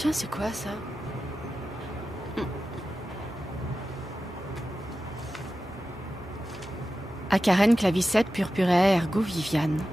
Tiens, c'est quoi ça? Acaren clavicèpe purpurea ergo Viviane.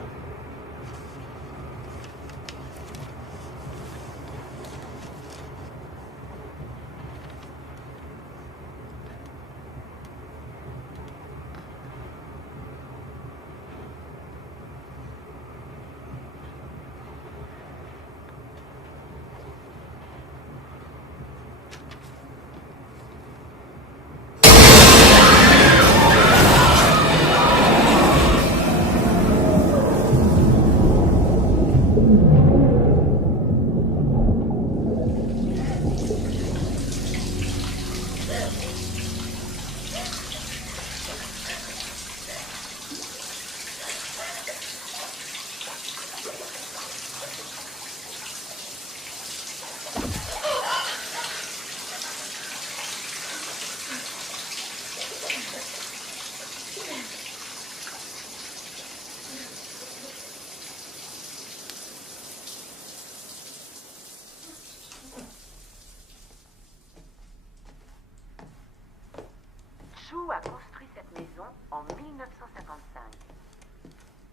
Chou a construit cette maison en 1955.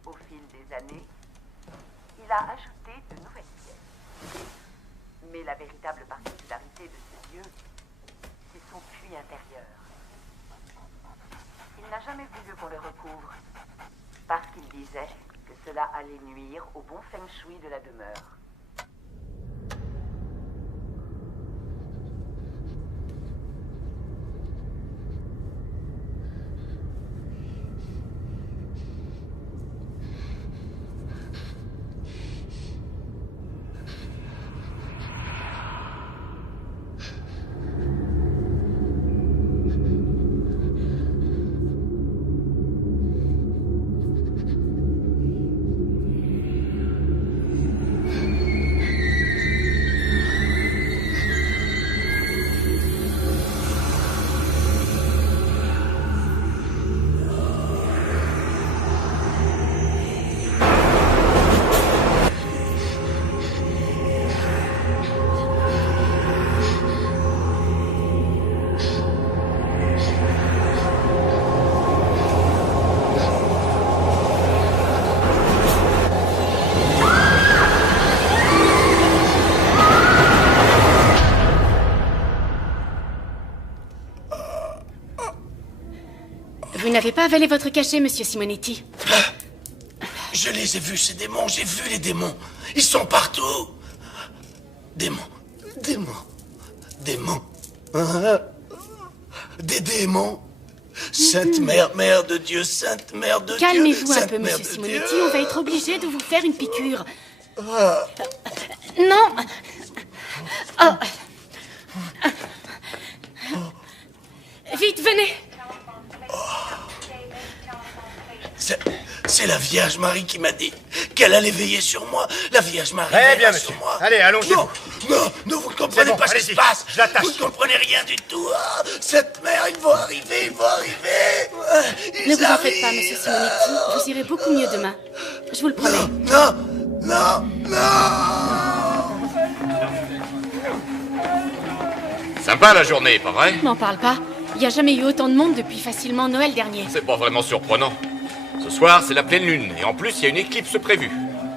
Au fil des années, il a ajouté de nouvelles pièces. Mais la véritable particularité de ce lieu, c'est son puits intérieur. Il n'a jamais voulu qu'on le recouvre, parce qu'il disait que cela allait nuire au bon feng shui de la demeure. Vous n'avez pas avalé votre cachet, monsieur Simonetti. Je les ai vus, ces démons. J'ai vu les démons. Ils sont partout. Démons. Démons. Démons. Hein? Des démons. Sainte Mère, Mère de Dieu, Sainte Mère de Dieu. Calmez-vous un Sainte peu, Mère monsieur de Simonetti. Dieu. On va être obligé de vous faire une piqûre. Non. Oh. Vite, venez. C'est la Vierge Marie qui m'a dit qu'elle allait veiller sur moi. La Vierge Marie Très bien, veillera sur monsieur. moi. Allez, allongez-vous. Non, vous ne comprenez bon, pas ce qui se allez-y. passe. Je l'attache. Vous ne comprenez rien du tout. Ah, cette mère, ils vont arriver. Ils Ne vous en arrivent. faites pas, monsieur Simonetti. Vous irez beaucoup mieux demain. Je vous le promets. Non. Sympa la journée, pas vrai? M'en parle pas. Il n'y a jamais eu autant de monde depuis facilement Noël dernier. C'est pas vraiment surprenant. Ce soir, c'est la pleine lune, et en plus, il y a une éclipse prévue.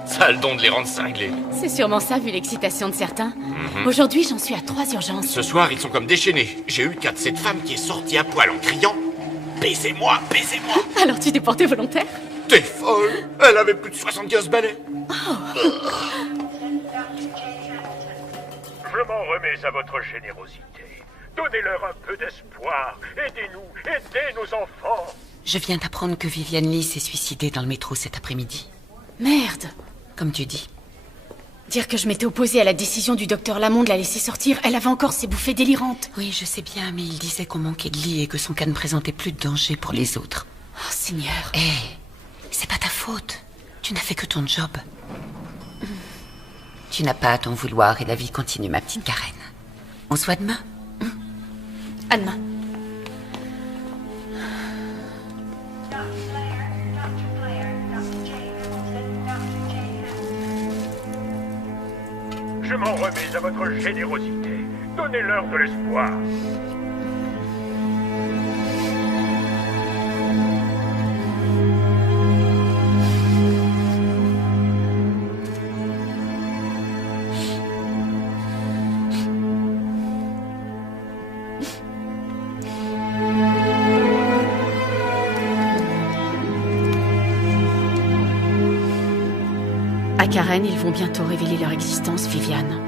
Ça a le don de les rendre cinglés. C'est sûrement ça, vu l'excitation de certains. Aujourd'hui, j'en suis à 3 urgences. Ce soir, ils sont comme déchaînés. J'ai eu le cas de cette femme qui est sortie à poil en criant « Baisez-moi, baisez-moi !» Alors tu t'es porté volontaire? T'es folle! Elle avait plus de 75 balais. Je m'en remets à votre générosité. Donnez-leur un peu d'espoir. Aidez-nous, aidez nos enfants. Je viens d'apprendre que Viviane Lee s'est suicidée dans le métro cet après-midi. Merde. Comme tu dis. Dire que je m'étais opposée à la décision du docteur Lamont de la laisser sortir, elle avait encore ses bouffées délirantes. Oui, je sais bien, mais il disait qu'on manquait de lit et que son cas ne présentait plus de danger pour les autres. Oh, Seigneur. Hé, c'est pas ta faute. Tu n'as fait que ton job. Tu n'as pas à t'en vouloir et la vie continue, ma petite Karen. On se voit demain? À demain. Je m'en remets à votre générosité. Donnez-leur de l'espoir. À Karen, ils vont bientôt révéler leur existence, Viviane.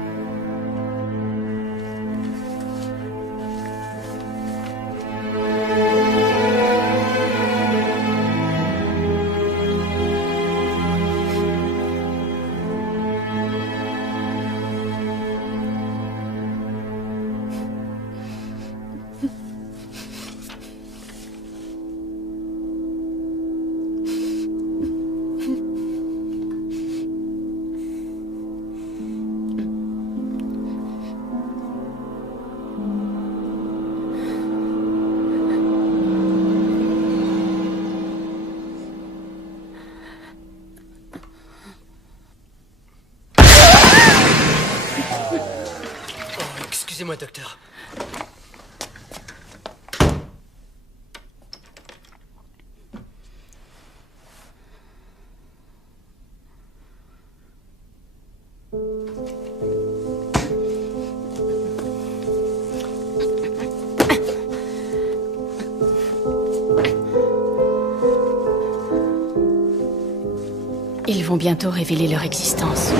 Excusez-moi, docteur. Ils vont bientôt révéler leur existence.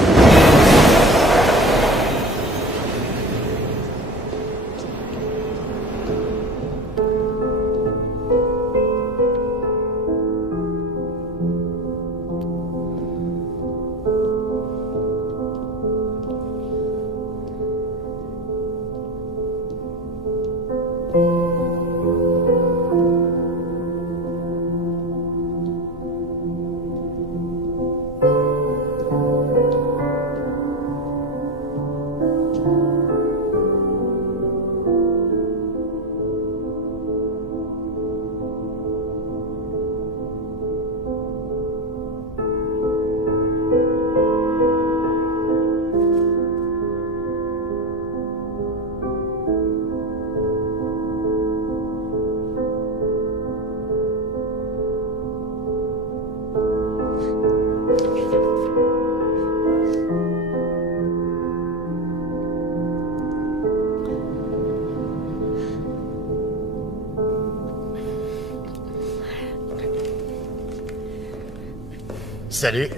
Salut.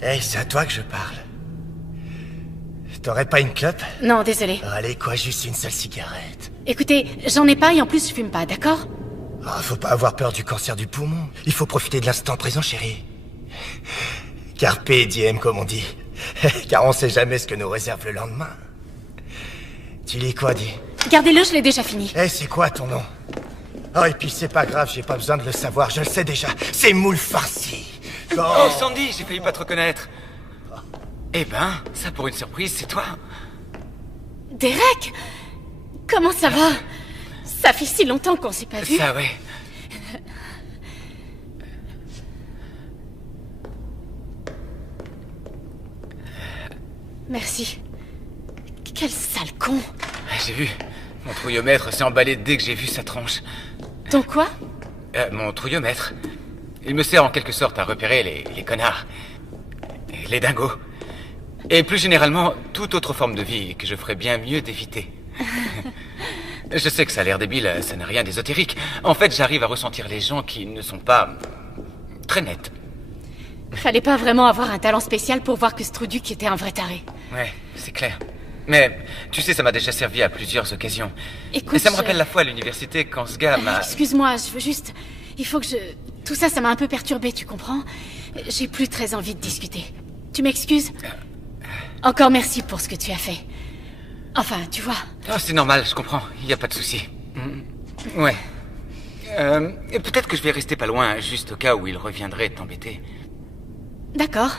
Hey, c'est à toi que je parle. T'aurais pas une clope? Non, désolé. Allez, quoi, juste une seule cigarette. Écoutez, j'en ai pas et en plus je fume pas, d'accord? Oh, faut pas avoir peur du cancer du poumon. Il faut profiter de l'instant présent, chérie. Carpe diem, comme on dit. Car on sait jamais ce que nous réserve le lendemain. Tu lis quoi, dis? Gardez-le, je l'ai déjà fini. Eh, c'est quoi ton nom? Oh, et puis c'est pas grave, j'ai pas besoin de le savoir, je le sais déjà. C'est Moule Farci. Oh, Sandy, j'ai failli pas te reconnaître. Eh ben, ça pour une surprise, c'est toi. Derek! Comment ça va? Ça fait si longtemps qu'on s'est pas vu. Ça, ouais. Merci. Quel sale con. J'ai vu. Mon trouillomètre s'est emballé dès que j'ai vu sa tronche. Ton quoi? Mon trouillomètre. Il me sert en quelque sorte à repérer les connards. Les dingos. Et plus généralement, toute autre forme de vie que je ferais bien mieux d'éviter. Je sais que ça a l'air débile, ça n'a rien d'ésotérique. En fait, j'arrive à ressentir les gens qui ne sont pas très nets. Fallait pas vraiment avoir un talent spécial pour voir que Struduc était un vrai taré. Ouais, c'est clair. Mais, tu sais, ça m'a déjà servi à plusieurs occasions. Écoute, et ça me rappelle la fois à l'université quand ce gars m'a... Excuse-moi, je veux juste... Il faut que je... Tout ça, ça m'a un peu perturbé, tu comprends? J'ai plus très envie de discuter. Tu m'excuses? Encore merci pour ce que tu as fait. Enfin, tu vois... Oh, c'est normal, je comprends. Il n'y a pas de souci. Ouais. Et peut-être que je vais rester pas loin, juste au cas où il reviendrait t'embêter. D'accord.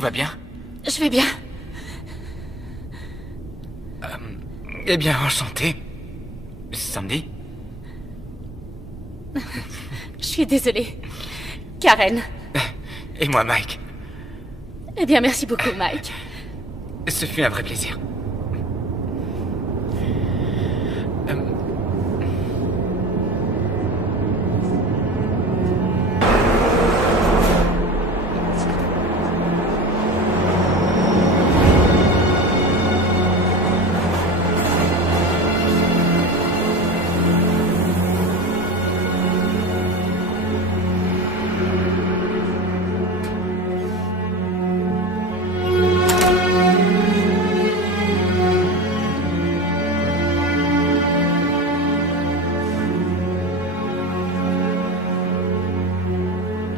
tout va bien? Je vais bien. Eh bien, enchanté. Sandy? Je suis désolée. Karen. Et moi, Mike. Eh bien, merci beaucoup, Mike. Ce fut un vrai plaisir.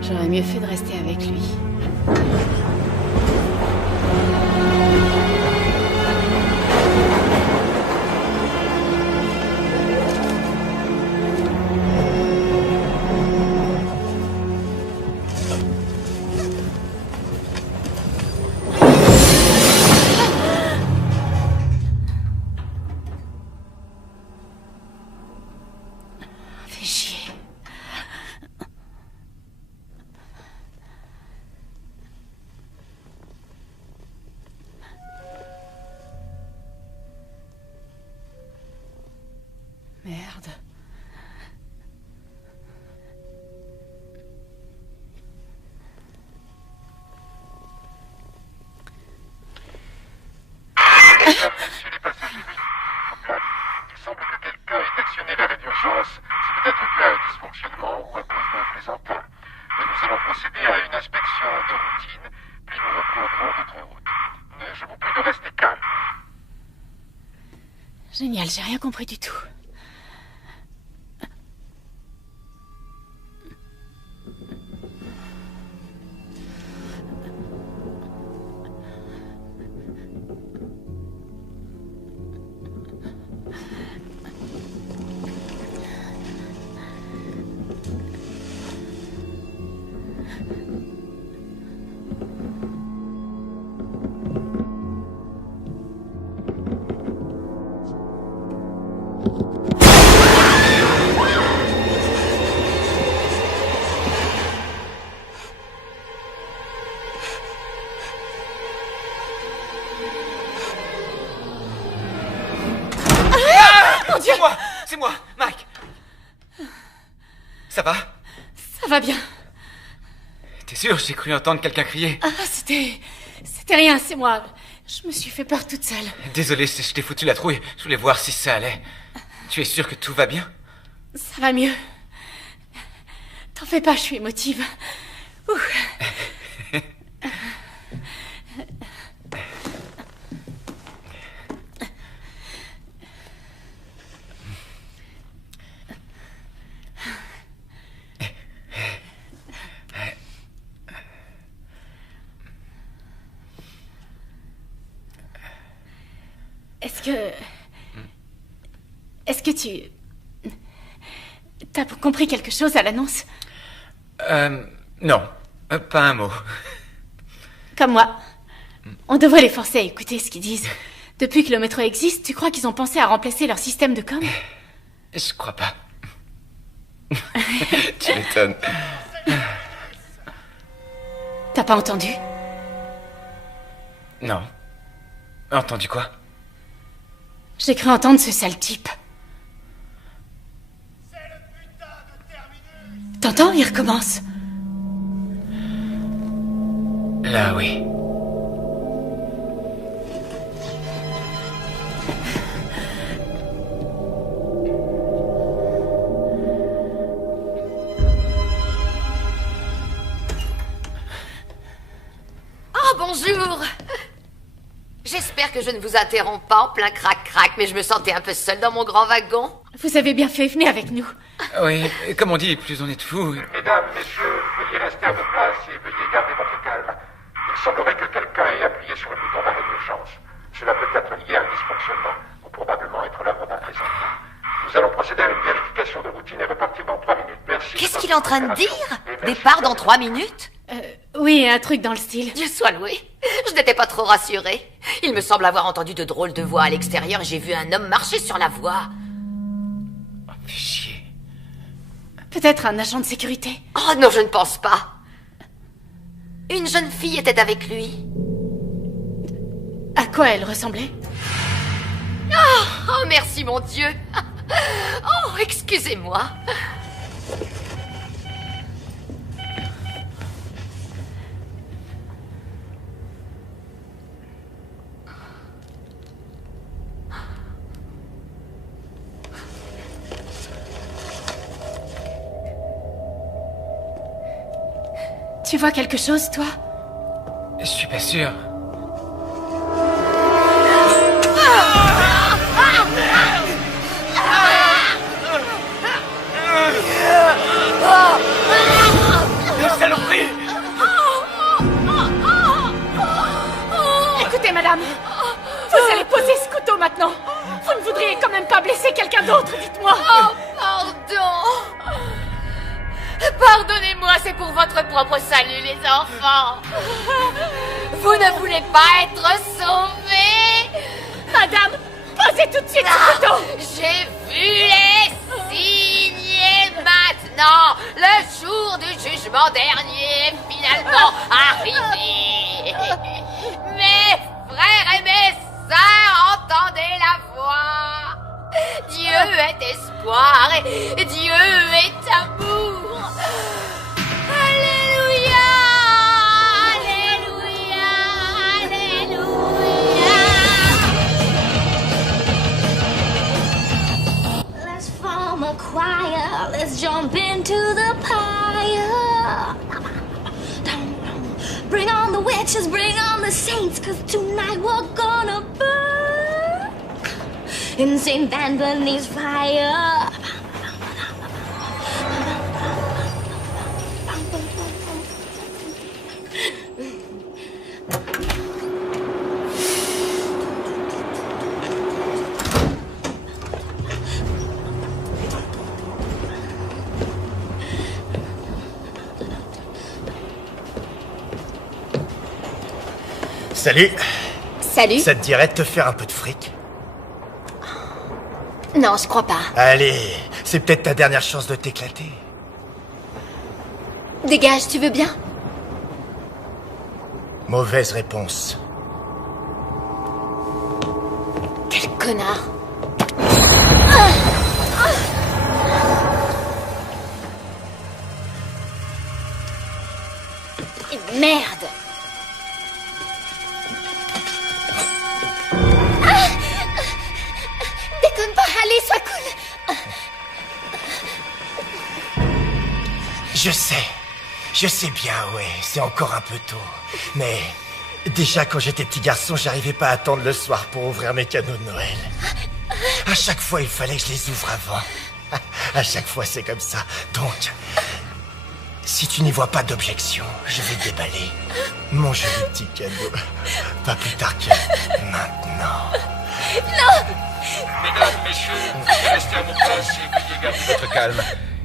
J'aurais mieux fait de rester avec lui. Fais chier. Merde. Il semble que quelqu'un ait actionné l'arrêt d'urgence. C'est peut-être dû à un dysfonctionnement ou un besoin présentant. Mais nous allons procéder à une inspection de routine, puis nous reprendrons notre route. Je vous prie de rester calme. Génial, j'ai rien compris du tout. C'est moi, Mike. Ça va? Ça va bien. T'es sûr? J'ai cru entendre quelqu'un crier. Ah, c'était rien, c'est moi. Je me suis fait peur toute seule. Désolé, je t'ai foutu la trouille. Je voulais voir si ça allait. Tu es sûr que tout va bien? Ça va mieux. T'en fais pas, je suis émotive. Ouh. Est-ce que tu... T'as compris quelque chose à l'annonce? Non. Pas un mot. Comme moi. On devrait les forcer à écouter ce qu'ils disent. Depuis que le métro existe, tu crois qu'ils ont pensé à remplacer leur système de com? Je crois pas. Tu m'étonnes. T'as pas entendu? Non. Entendu quoi? J'ai cru entendre ce sale type. T'entends? Il recommence. Là, oui. Oh, bonjour! J'espère que je ne vous interromps pas en plein crac-crac, mais je me sentais un peu seule dans mon grand wagon. Vous avez bien fait, venez avec nous. Oui, comme on dit, plus on est de fous. Mesdames, messieurs, veuillez rester à vos places et veuillez garder votre calme. Il semblerait que quelqu'un ait appuyé sur le bouton d'arrêt d'urgence. Cela peut être lié à un dysfonctionnement, ou probablement être l'œuvre d'un présentement. Nous allons procéder à une vérification de routine et repartir dans 3 minutes. Merci. Qu'est-ce qu'il est en train de dire? Départ dans 3 minutes? Oui, un truc dans le style. Dieu soit loué. Je n'étais pas trop rassurée. Il me semble avoir entendu de drôles de voix à l'extérieur et j'ai vu un homme marcher sur la voie. Oh, fais chier. Peut-être un agent de sécurité. Oh non, je ne pense pas. Une jeune fille était avec lui. À quoi elle ressemblait? Oh, merci mon Dieu. Oh, excusez-moi. Tu vois quelque chose, toi? Je suis pas sûr. Saloperie! Écoutez, madame, vous allez poser ce couteau maintenant. Vous ne voudriez quand même pas blesser quelqu'un d'autre, dites-moi. Oh, pardon. Pardonnez-moi, c'est pour votre propre salut, les enfants. Vous ne voulez pas être sauvés? Madame, posez tout de suite ce couteau. J'ai vu les signes et maintenant, le jour du jugement dernier est finalement arrivé. Mes frères et mes sœurs, entendez la voix. Dieu est espoir et Dieu est amour. Alléluia, Alléluia, Alléluia. Let's form a choir, let's jump into the pyre. Bring on the witches, bring on the saints, 'cause tonight we're gonna burn in St. Anthony's fire. Salut. Salut. Ça te dirait de te faire un peu de fric? Non, je crois pas. Allez, c'est peut-être ta dernière chance de t'éclater. Dégage, tu veux bien? Mauvaise réponse. Quel connard. Et merde. Déconne pas, allez, sois cool. Je sais bien, ouais, c'est encore un peu tôt. Mais déjà quand j'étais petit garçon, j'arrivais pas à attendre le soir pour ouvrir mes cadeaux de Noël. À chaque fois, il fallait que je les ouvre avant. À chaque fois, c'est comme ça. Donc, si tu n'y vois pas d'objection, je vais déballer mon joli petit cadeau. Pas plus tard que maintenant. Mesdames, messieurs, restez à vos places et veuillez garder votre calme.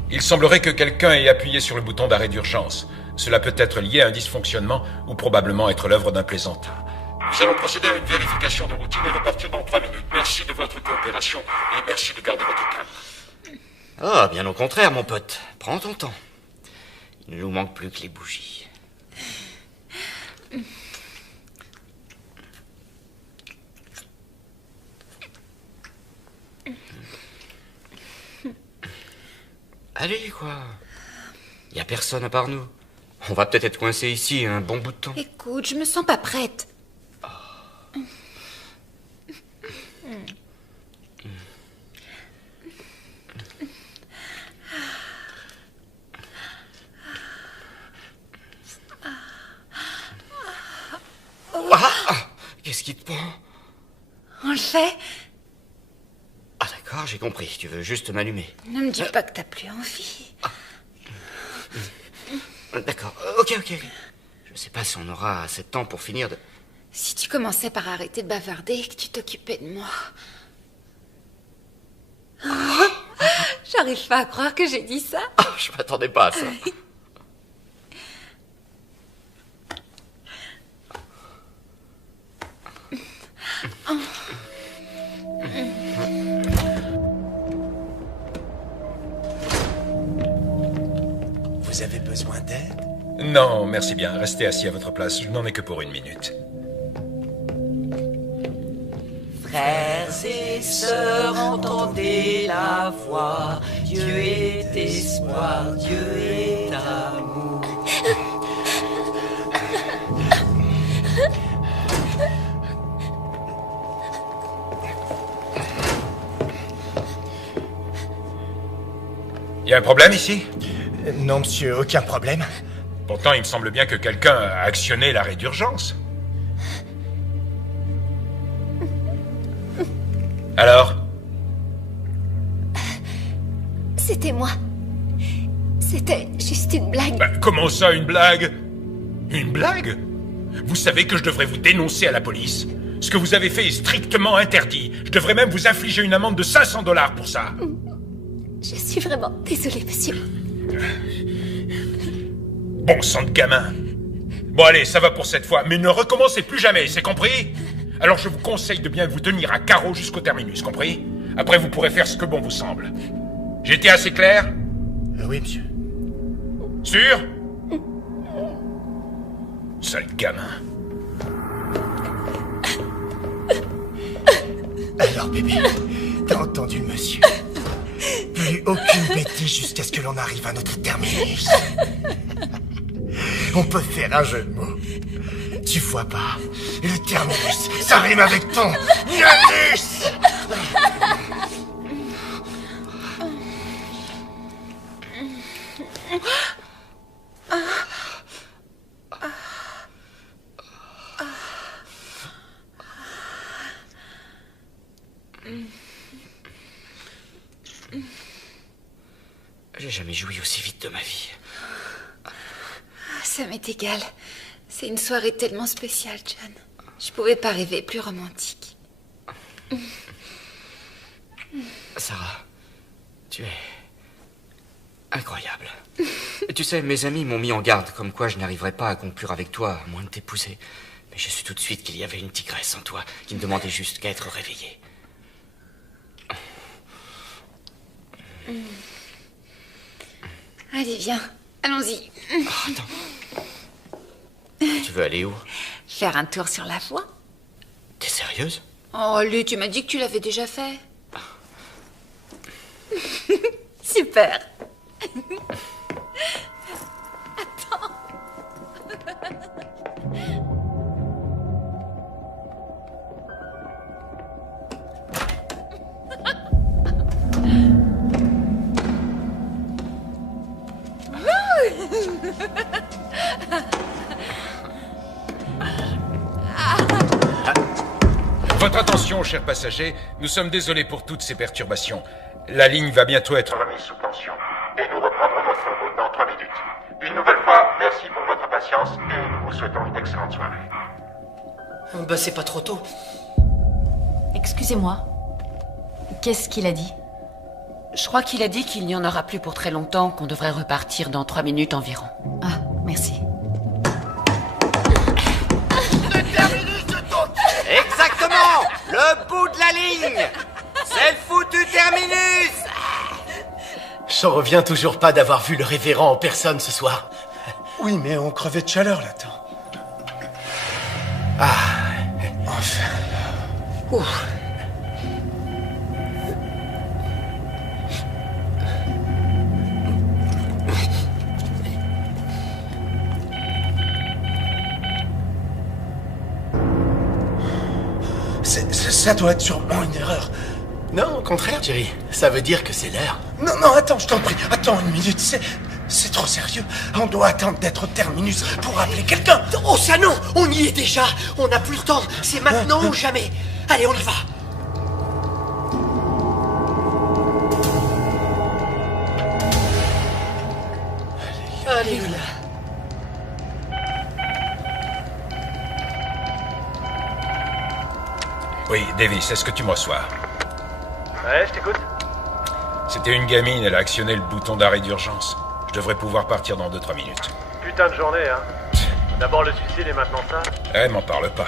Il semblerait que quelqu'un ait appuyé sur le bouton d'arrêt d'urgence. Cela peut être lié à un dysfonctionnement ou probablement être l'œuvre d'un plaisantin. Nous allons procéder à une vérification de routine et repartir dans 3 minutes. Merci de votre coopération et merci de garder votre calme. Ah, bien au contraire, mon pote. Prends ton temps. Il ne nous manque plus que les bougies. Allez, quoi. Y a personne à part nous. On va peut-être être coincés ici un bon bout de temps. Écoute, je me sens pas prête. Qu'est-ce qui te prend? On le fait? Ah d'accord, j'ai compris. Tu veux juste m'allumer. Ne me dis pas que t'as plus envie. D'accord, ok. Je sais pas si on aura assez de temps pour finir de... Si tu commençais par arrêter de bavarder et que tu t'occupais de moi. J'arrive pas à croire que j'ai dit ça. Je m'attendais pas à ça. avez besoin d'aide? Non, merci bien. Restez assis à votre place. Je n'en ai que pour 1 minute. Frères et sœurs, entendez la voix. Dieu est espoir, Dieu est amour. Y a un problème ici? Non, monsieur, aucun problème. Pourtant, il me semble bien que quelqu'un a actionné l'arrêt d'urgence. Alors? C'était moi. C'était juste une blague. Bah, comment ça, une blague? Une blague? Vous savez que je devrais vous dénoncer à la police. Ce que vous avez fait est strictement interdit. Je devrais même vous infliger une amende de $500 pour ça. Je suis vraiment désolée, monsieur. Bon sang de gamin. Bon allez, ça va pour cette fois, mais ne recommencez plus jamais, c'est compris? Alors je vous conseille de bien vous tenir à carreau jusqu'au terminus, compris? Après vous pourrez faire ce que bon vous semble. J'ai été assez clair? Oui, monsieur. Sûr? Sale gamin. Alors bébé, t'as entendu le monsieur? Plus aucune bêtise jusqu'à ce que l'on arrive à notre terminus. On peut faire un jeu de mots. Tu vois pas, le terminus, ça rime avec ton anus. J'ai jamais joui aussi vite de ma vie. Ça m'est égal. C'est une soirée tellement spéciale, John. Je pouvais pas rêver plus romantique. Sarah, tu es incroyable. Tu sais, mes amis m'ont mis en garde, comme quoi je n'arriverais pas à conclure avec toi, à moins de t'épouser. Mais j'ai su tout de suite qu'il y avait une tigresse en toi, qui ne demandait juste qu'à être réveillée. Allez, viens. Allons-y. Oh, attends. Tu veux aller où? Faire un tour sur la voie. T'es sérieuse? Oh, Lu, tu m'as dit que tu l'avais déjà fait. Super. Attends. Votre attention, chers passagers, nous sommes désolés pour toutes ces perturbations. La ligne va bientôt être remise sous tension. Et nous reprendrons notre route dans 3 minutes. Une nouvelle fois, merci pour votre patience et nous vous souhaitons une excellente soirée. Bah c'est pas trop tôt. Excusez-moi. Qu'est-ce qu'il a dit? Je crois qu'il a dit qu'il n'y en aura plus pour très longtemps, qu'on devrait repartir dans 3 minutes environ. Ah, merci. Exactement! Le bout de la ligne! C'est le foutu terminus! J'en reviens toujours pas d'avoir vu le révérend en personne ce soir. Oui, mais on crevait de chaleur là-dedans. Ah, enfin. Ouf. Ça doit être sûrement une erreur. Non, au contraire, Jerry. Ça veut dire que c'est l'heure. Non, attends, je t'en prie. Attends 1 minute, c'est trop sérieux. On doit attendre d'être au terminus pour appeler quelqu'un. Oh ça non, on y est déjà. On n'a plus le temps. C'est maintenant ou jamais. Allez, on y va. Alléluia. Oui, Davis, est-ce que tu me reçois? Ouais, je t'écoute. C'était une gamine, elle a actionné le bouton d'arrêt d'urgence. Je devrais pouvoir partir dans 2-3 minutes. Putain de journée, hein. D'abord le suicide et maintenant ça. Eh, m'en parle pas.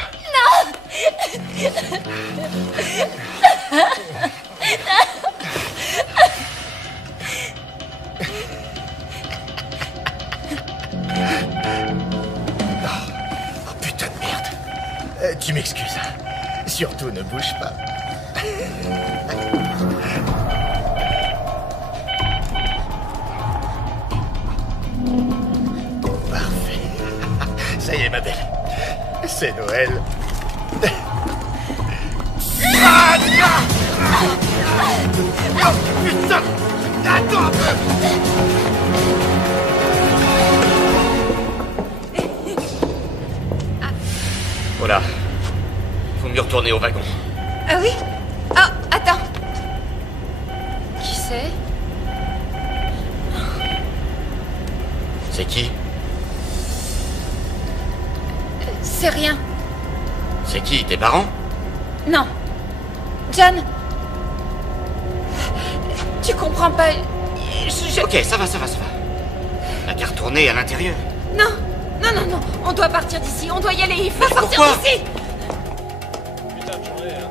Tu m'excuses. Surtout, ne bouge pas. Parfait. Ça y est, ma belle. C'est Noël. Ah, oh, putain! Attends un peu! Voilà. Faut mieux retourner au wagon. Ah oui? Ah, attends. Qui c'est? C'est qui? C'est rien. C'est qui? Tes parents? Non. John. Tu comprends pas. Ok, ça va. T'as qu'à retourner à l'intérieur. Non. On doit partir d'ici. On doit y aller. Il faut sortir pourquoi d'ici. Putain de journée, hein.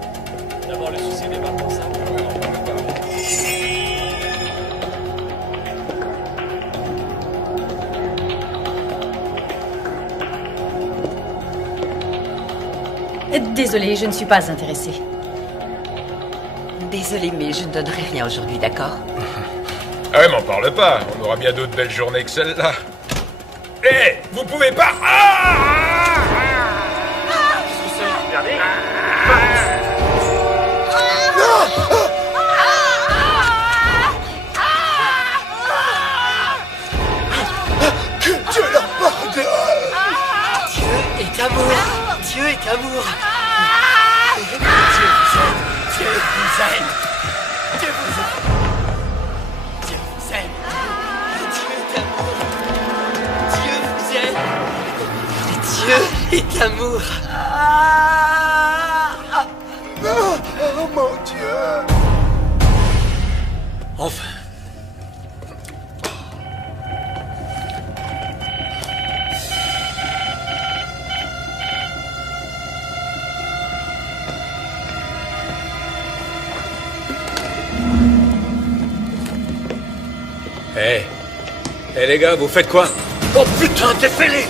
D'abord le souci des maintenant ça. Désolée, je ne suis pas intéressée. Désolée, mais je ne donnerai rien aujourd'hui, d'accord? Ah ouais, m'en parle pas. On aura bien d'autres belles journées que celle-là. Hé, vous pouvez pas... Que Dieu leur pardonne! Dieu est amour. Dieu est amour. Dieu vous aime. Dieu vous aime. Dieu vous aime. Dieu est amour. Dieu vous aime. Dieu est amour. Oh mon Dieu! Enfin. Hé les gars, vous faites quoi? Oh putain, t'es fêlé!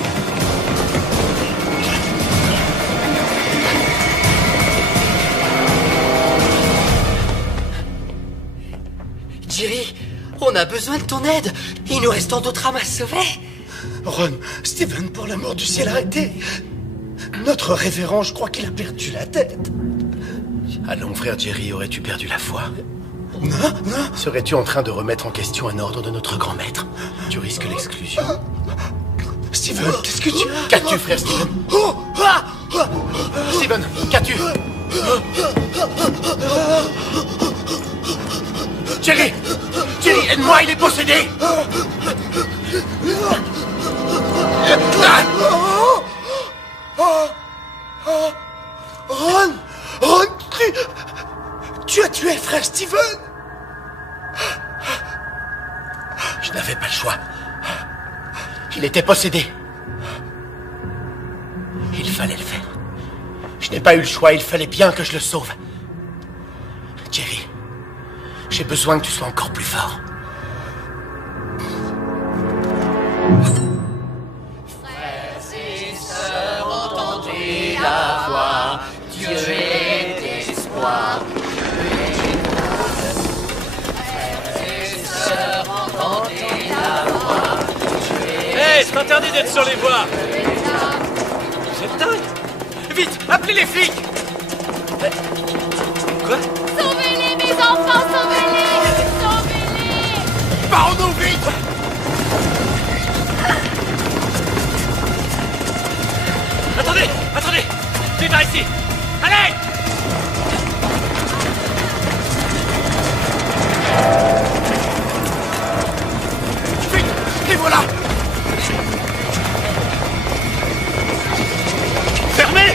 Jerry, on a besoin de ton aide. Il nous reste tant d'autres âmes à sauver. Ron, Steven, pour l'amour du ciel, arrêtez! Notre révérend, je crois qu'il a perdu la tête. Allons, frère Jerry, aurais-tu perdu la foi? Non. Serais-tu en train de remettre en question un ordre de notre grand maître? Tu risques l'exclusion. Steven, qu'est-ce que tu... Qu'as-tu, frère Steven? Steven, qu'as-tu? Jerry, aide-moi, il est possédé! Ron, tu as tué frère Steven! Je n'avais pas le choix. Il était possédé. Il fallait le faire. Je n'ai pas eu le choix, il fallait bien que je le sauve. Jerry, j'ai besoin que tu sois encore plus fort. Frères et sœurs, entendez la voix. Dieu est d'espoir. Hé, c'est interdit d'être sur les voies. Vous êtes dingue. Vite, appelez les flics. Quoi? Sauvez-les, mes enfants, sauvez-les! Sauvez-les! Parons-nous vite! Attendez! Vite par ici! Allez! Vite! Les voilà! Fermez!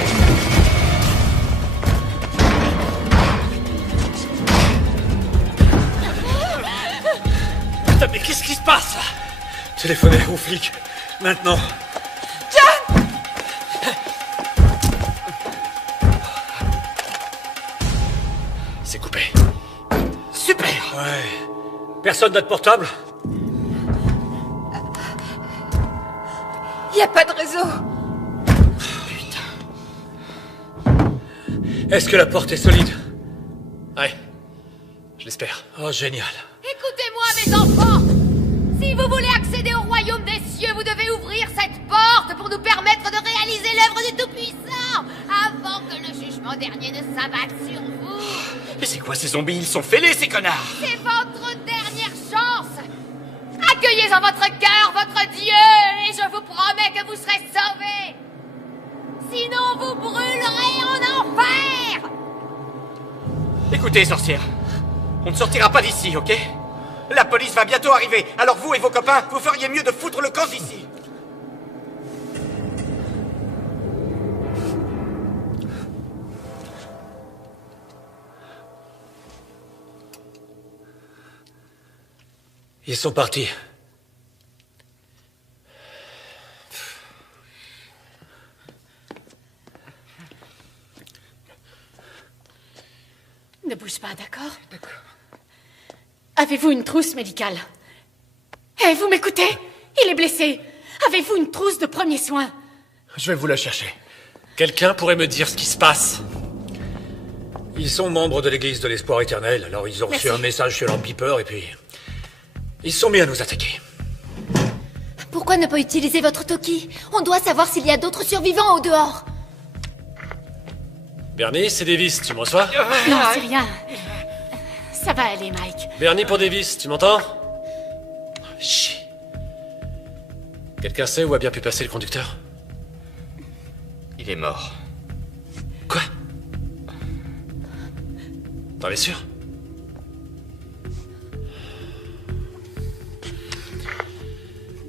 Putain, mais qu'est-ce qui se passe là? Téléphonez aux flics, maintenant. John! C'est coupé. Super! Ouais. Personne n'a de portable? Y a pas de réseau. Est-ce que la porte est solide? Ouais. Je l'espère. Oh, génial. Écoutez-moi, mes enfants. Si vous voulez accéder au royaume des cieux, vous devez ouvrir cette porte pour nous permettre de réaliser l'œuvre du Tout-Puissant avant que le jugement dernier ne s'abatte sur vous. Mais c'est quoi ces zombies? Ils sont fêlés, ces connards! C'est votre dernière chance. Accueillez en votre cœur votre Dieu et je vous promets que vous serez sauvés. Sinon, vous brûlerez en enfer. Écoutez, sorcière, on ne sortira pas d'ici, ok? La police va bientôt arriver, alors vous et vos copains, vous feriez mieux de foutre le camp d'ici. Ils sont partis. Ne bouge pas, d'accord? D'accord. Avez-vous une trousse médicale? Eh, vous m'écoutez? Il est blessé. Avez-vous une trousse de premiers soins? Je vais vous la chercher. Quelqu'un pourrait me dire ce qui se passe? Ils sont membres de l'église de l'espoir éternel, alors ils ont reçu un message sur leur beeper et puis... ils se sont mis à nous attaquer. Pourquoi ne pas utiliser votre Toki? On doit savoir s'il y a d'autres survivants au dehors. Bernie, c'est Davis, tu me reçois? Non, c'est rien. Ça va aller, Mike. Bernie pour Davis, tu m'entends? Chier. Quelqu'un sait où a bien pu passer le conducteur? Il est mort. Quoi? T'en es sûr?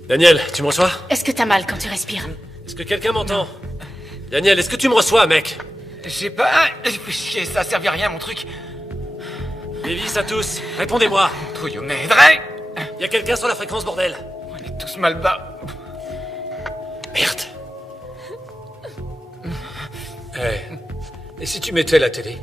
Daniel, tu me reçois? Est-ce que t'as mal quand tu respires? Est-ce que quelqu'un m'entend? Daniel, est-ce que tu me reçois, mec? J'ai pas... Chier, ça servait à rien, mon truc. Davis à tous, répondez-moi. Trouillou m'aiderait. Y a quelqu'un sur la fréquence, bordel? On est tous mal bas. Merde. Et si tu mettais la télé?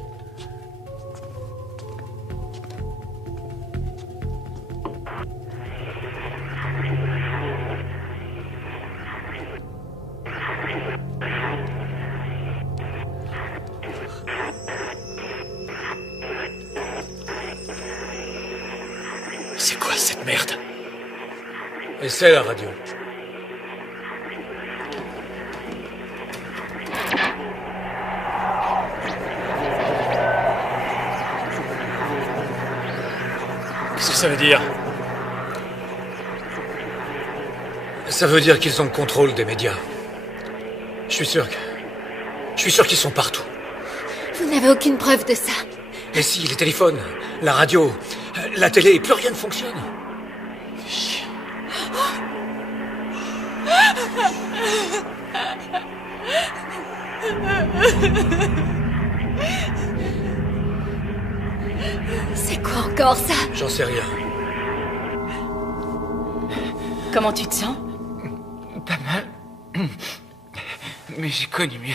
C'est quoi cette merde? Essaie la radio. Qu'est-ce que ça veut dire? Ça veut dire qu'ils ont le contrôle des médias. Je suis sûr qu'ils sont partout. Vous n'avez aucune preuve de ça. Mais si, les téléphones, la radio, la télé, plus rien ne fonctionne. C'est quoi encore ça? J'en sais rien. Comment tu te sens? Pas mal. Mais j'ai connu mieux.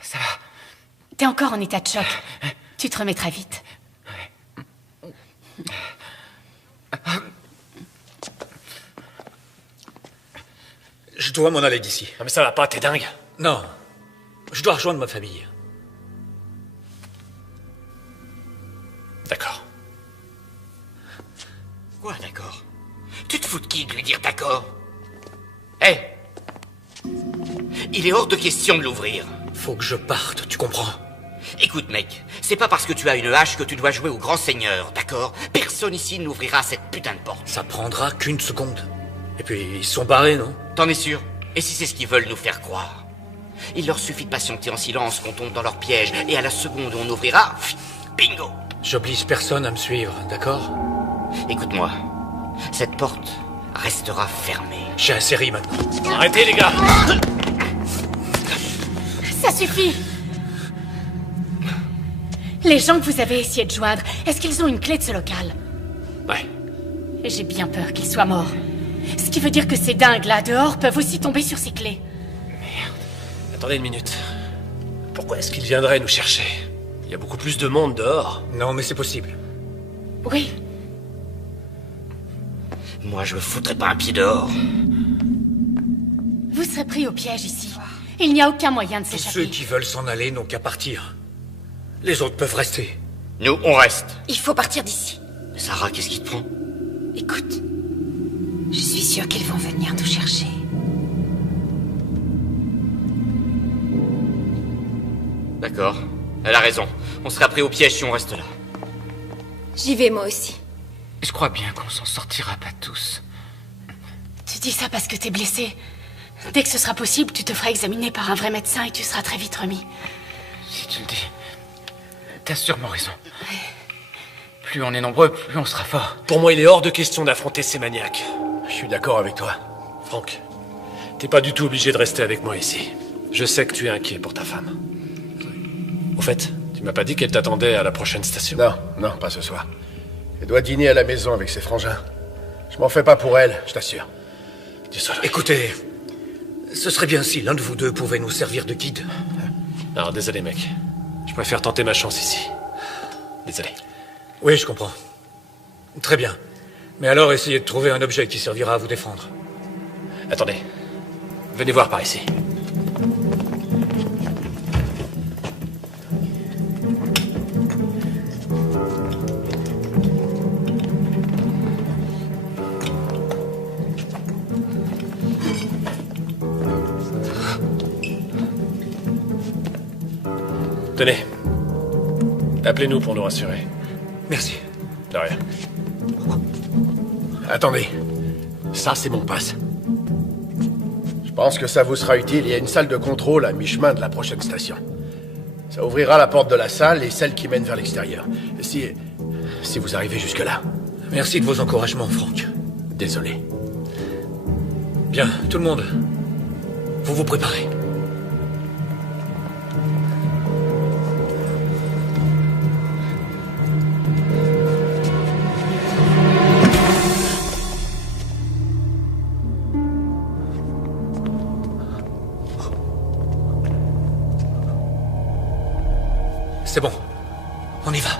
Ça va. T'es encore en état de choc. Tu te remettras vite. Je dois m'en aller d'ici. Non mais ça va pas, t'es dingue. Non. Je dois rejoindre ma famille. D'accord. Quoi, d'accord? Tu te fous de qui de lui dire d'accord? Hé! Il est hors de question de l'ouvrir. Faut que je parte, tu comprends? Écoute, mec, c'est pas parce que tu as une hache que tu dois jouer au grand seigneur, d'accord? Personne ici n'ouvrira cette putain de porte. Ça prendra qu'une seconde. Et puis, ils sont barrés, non? T'en es sûr? Et si c'est ce qu'ils veulent nous faire croire? Il leur suffit de patienter en silence qu'on tombe dans leur piège, et à la seconde où on ouvrira, bingo! J'oblige personne à me suivre, d'accord? Écoute-moi, cette porte restera fermée. J'ai un série maintenant. Arrêtez, les gars! Ça suffit! Les gens que vous avez essayé de joindre, est-ce qu'ils ont une clé de ce local? Ouais. J'ai bien peur qu'ils soient morts. Ce qui veut dire que ces dingues-là dehors peuvent aussi tomber sur ces clés. Merde. Attendez une minute. Pourquoi est-ce qu'ils viendraient nous chercher? Il y a beaucoup plus de monde dehors. Non, mais c'est possible. Oui. Moi, je me foutrais pas un pied dehors. Vous serez pris au piège ici. Il n'y a aucun moyen de Tous s'échapper. ceux qui veulent s'en aller n'ont qu'à partir. Les autres peuvent rester. Nous, on reste. Il faut partir d'ici. Sarah, qu'est-ce qui te prend? Écoute, je suis sûre qu'ils vont venir nous chercher. D'accord. Elle a raison. On sera pris au piège si on reste là. J'y vais moi aussi. Je crois bien qu'on s'en sortira pas tous. Tu dis ça parce que t'es blessé. Dès que ce sera possible, tu te feras examiner par un vrai médecin et tu seras très vite remis. Si tu le dis, t'as sûrement raison. Plus on est nombreux, plus on sera fort. Pour moi, il est hors de question d'affronter ces maniaques. Je suis d'accord avec toi. Franck, t'es pas du tout obligé de rester avec moi ici. Je sais que tu es inquiet pour ta femme. Au fait, tu m'as pas dit qu'elle t'attendait à la prochaine station? Non, pas ce soir. Elle doit dîner à la maison avec ses frangins. Je m'en fais pas pour elle, je t'assure. Désolé. Écoutez, ce serait bien si l'un de vous deux pouvait nous servir de guide. Alors, désolé, mec. Je préfère tenter ma chance ici. Désolé. Oui, je comprends. Très bien. Mais alors, essayez de trouver un objet qui servira à vous défendre. Attendez. Venez voir par ici. Tenez. Appelez-nous pour nous rassurer. Merci. De rien. Attendez. Ça, c'est mon passe. Je pense que ça vous sera utile. Il y a une salle de contrôle à mi-chemin de la prochaine station. Ça ouvrira la porte de la salle et celle qui mène vers l'extérieur. Si vous arrivez jusque-là. Merci de vos encouragements, Franck. Désolé. Bien, tout le monde. Vous vous préparez. C'est bon. On y va.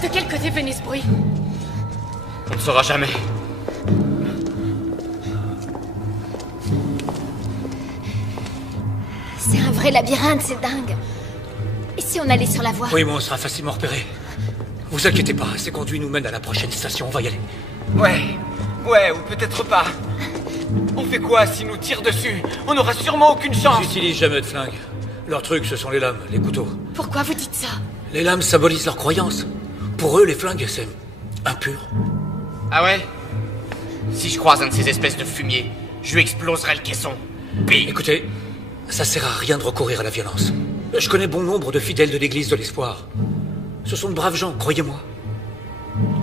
De quel côté venait ce bruit? On ne saura jamais. C'est un vrai labyrinthe, c'est dingue. Et si on allait sur la voie? Oui, mais on sera facilement repéré. Vous inquiétez pas, ces conduits nous mènent à la prochaine station, on va y aller. Ouais, ou peut-être pas. On fait quoi s'ils nous tirent dessus? On n'aura sûrement aucune chance. Ils n'utilisent jamais de flingue. Leur truc, ce sont les lames, les couteaux. Pourquoi vous dites ça? Les lames symbolisent leurs croyances. Pour eux, les flingues, c'est impur. Ah ouais? Si je croise un de ces espèces de fumier, je lui exploserai le caisson. Bing! Écoutez, ça sert à rien de recourir à la violence. Je connais bon nombre de fidèles de l'église de l'espoir. Ce sont de braves gens, croyez-moi.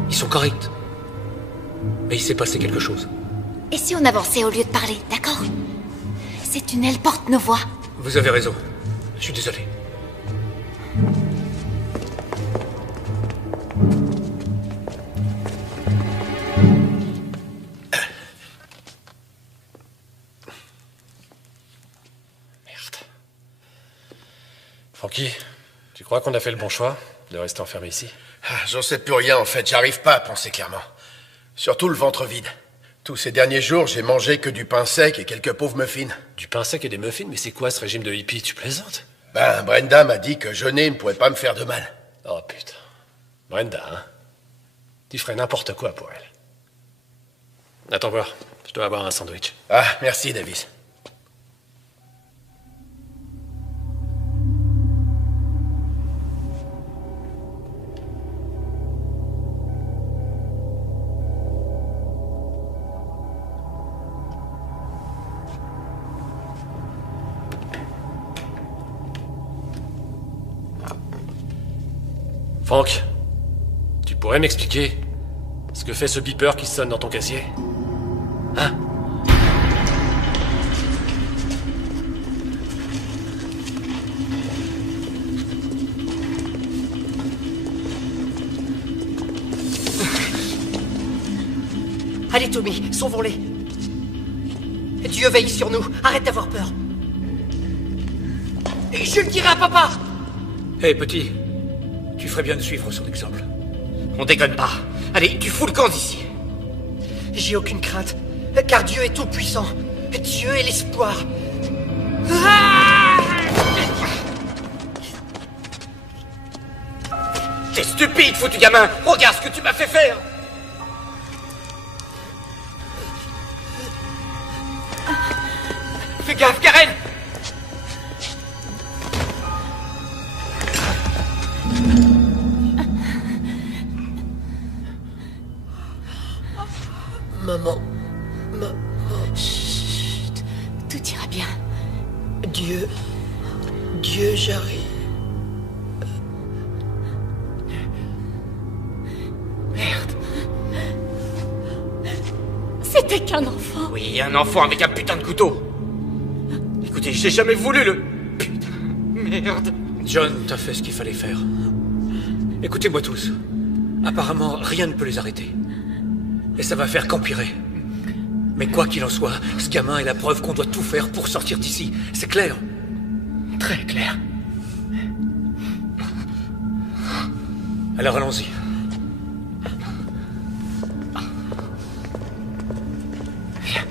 Ils sont corrects. Mais il s'est passé quelque chose. Et si on avançait au lieu de parler, d'accord? Ces tunnels portent nos voix. Vous avez raison. Je suis désolé. Francky, tu crois qu'on a fait le bon choix de rester enfermé ici? J'en sais plus rien en fait, j'arrive pas à penser clairement. Surtout le ventre vide. Tous ces derniers jours, j'ai mangé que du pain sec et quelques pauvres muffins. Du pain sec et des muffins? Mais c'est quoi ce régime de hippie? Tu plaisantes? Ben, Brenda m'a dit que jeûner ne pouvait pas me faire de mal. Oh putain. Brenda, hein? Tu ferais n'importe quoi pour elle. Attends voir, je dois avoir un sandwich. Ah, merci Davis. Franck, tu pourrais m'expliquer ce que fait ce beeper qui sonne dans ton casier? Hein? Allez, Tommy, sauvons-les. Dieu veille sur nous. Arrête d'avoir peur. Et je le dirai à papa. Hé, petit, tu ferais bien de suivre son exemple. On déconne pas. Allez, tu fous le camp d'ici. J'ai aucune crainte, car Dieu est tout-puissant. Dieu est l'espoir. T'es stupide, foutu gamin. Regarde ce que tu m'as fait faire. Fais gaffe, Karen. Maman. Chut. Tout ira bien. Dieu, j'arrive. Merde. C'était qu'un enfant. Oui, un enfant avec un putain de couteau. Écoutez, j'ai jamais voulu le... Putain, merde. John, t'as fait ce qu'il fallait faire. Écoutez-moi tous. Apparemment, rien ne peut les arrêter. Et ça va faire qu'empirer. Mais quoi qu'il en soit, ce gamin est la preuve qu'on doit tout faire pour sortir d'ici. C'est clair? Très clair. Alors allons-y. Viens.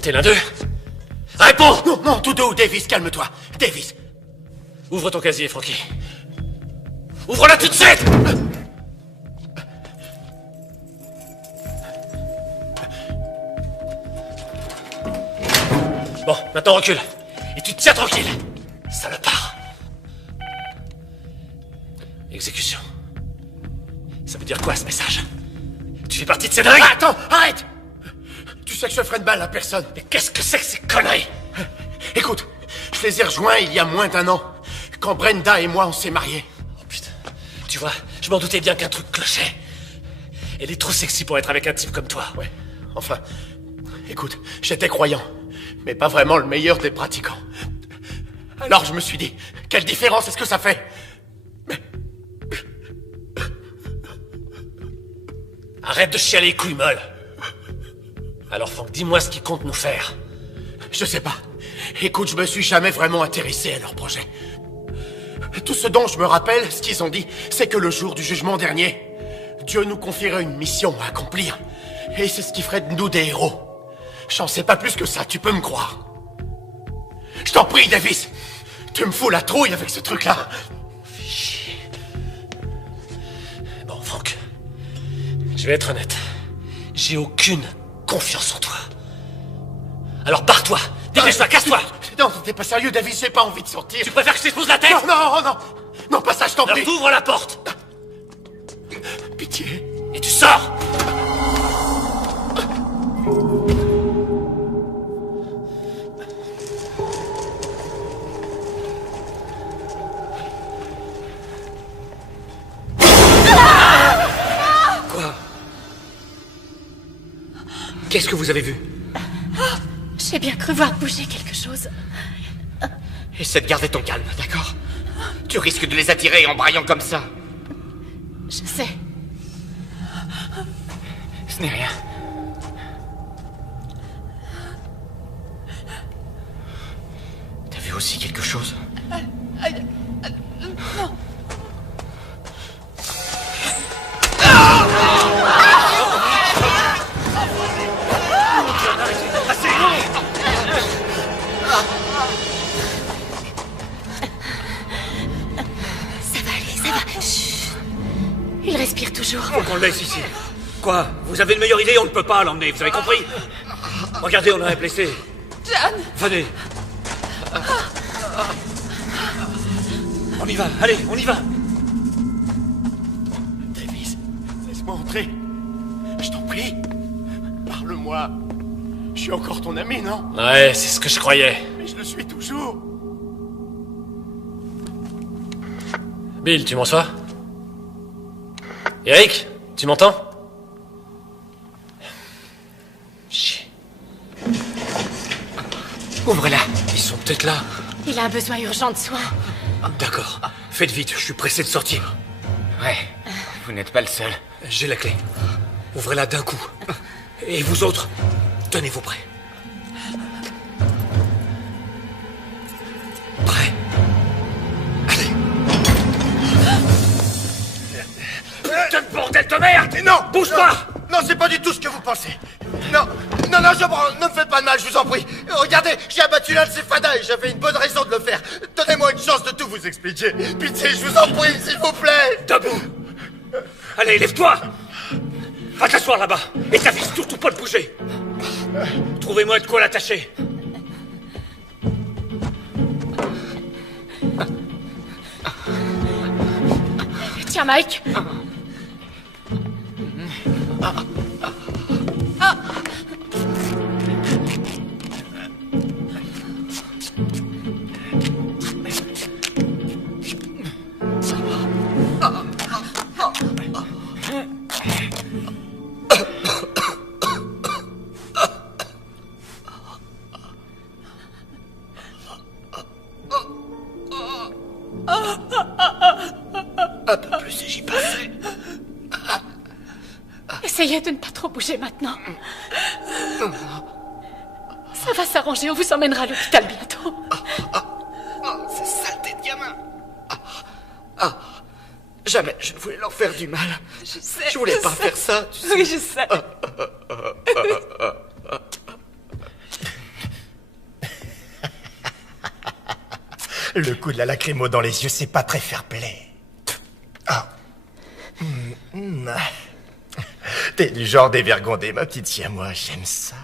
T'es l'un d'eux? Réponds! Non, non, tout doux, Davis, calme-toi. Davis. Ouvre ton casier, Frankie. Ouvre-la tout de suite! Bon, maintenant recule. Et tu te tiens tranquille. Salopard. Exécution. Ça veut dire quoi, ce message? Tu fais partie de ces dingues? Attends, arrête! Tu sais que je ferai de mal à personne. Mais qu'est-ce que c'est que ces conneries? Écoute, je les ai rejoints il y a moins d'1 an, quand Brenda et moi on s'est mariés. Oh putain, tu vois, je m'en doutais bien qu'un truc clochait. Elle est trop sexy pour être avec un type comme toi. Ouais, enfin, écoute, j'étais croyant, mais pas vraiment le meilleur des pratiquants. Alors je me suis dit, quelle différence est-ce que ça fait? Arrête de chialer les couilles molles. Alors Franck, dis-moi ce qu'ils comptent nous faire. Je sais pas. Écoute, je me suis jamais vraiment intéressé à leur projet. Tout ce dont je me rappelle, ce qu'ils ont dit, c'est que le jour du jugement dernier, Dieu nous confierait une mission à accomplir. Et c'est ce qui ferait de nous des héros. J'en sais pas plus que ça, tu peux me croire. Je t'en prie, Davis. Tu me fous la trouille avec ce truc-là. Chier. Bon, Franck. Je vais être honnête. J'ai aucune confiance en toi. Alors barre-toi. Dépêche-toi, casse-toi. Non, t'es pas sérieux, Davis, j'ai pas envie de sortir. Tu préfères que je t'expose la tête? Non, non, pas ça, je t'en prie. Alors t'ouvres la porte. Pitié. Et tu sors. Quoi? Qu'est-ce que vous avez vu? J'ai bien cru voir bouger quelque chose. Essaie de garder ton calme, d'accord? Tu risques de les attirer en braillant comme ça. Je sais. Ce n'est rien. T'as vu aussi quelque chose? Non. Il respire toujours. Faut qu'on le laisse ici. Quoi? Vous avez une meilleure idée? On ne peut pas l'emmener, vous avez compris? Regardez, on a un blessé. John! Venez. On y va, allez, on y va. Davis, laisse-moi entrer. Je t'en prie. Parle-moi. Je suis encore ton ami, non? Ouais, c'est ce que je croyais. Mais je le suis toujours. Bill, tu m'en sois? Eric, tu m'entends? Chier. Ouvre-la. Ils sont peut-être là. Il a un besoin urgent de soins. D'accord. Faites vite, je suis pressé de sortir. Ouais, vous n'êtes pas le seul. J'ai la clé. Ouvrez-la d'un coup. Et vous autres, tenez-vous prêts. Prêts? Allez. Putain de bordel de merde! Non! Bouge pas! Non, c'est pas du tout ce que vous pensez. Non, ne me faites pas de mal, je vous en prie. Regardez, j'ai abattu l'un de ces fadas et j'avais une bonne raison de le faire. Donnez-moi une chance de tout vous expliquer. Pitié, je vous en prie, s'il vous plaît. Debout! Allez, lève-toi! Va t'asseoir là-bas et t'avise surtout pas de bouger. Trouvez-moi de quoi l'attacher. Tiens, Mike. Un peu plus et j'y passerai. Essayez de ne pas trop bouger maintenant. Ça va s'arranger, on vous emmènera à l'hôpital bientôt. Ces saletés de gamins. Jamais je ne voulais leur faire du mal. Je sais. Je voulais pas faire ça. Tu sais. Oui, je sais. Le coup de la lacrymo dans les yeux, c'est pas très fair-play. T'es du genre dévergondé, ma petite siamois, j'aime ça.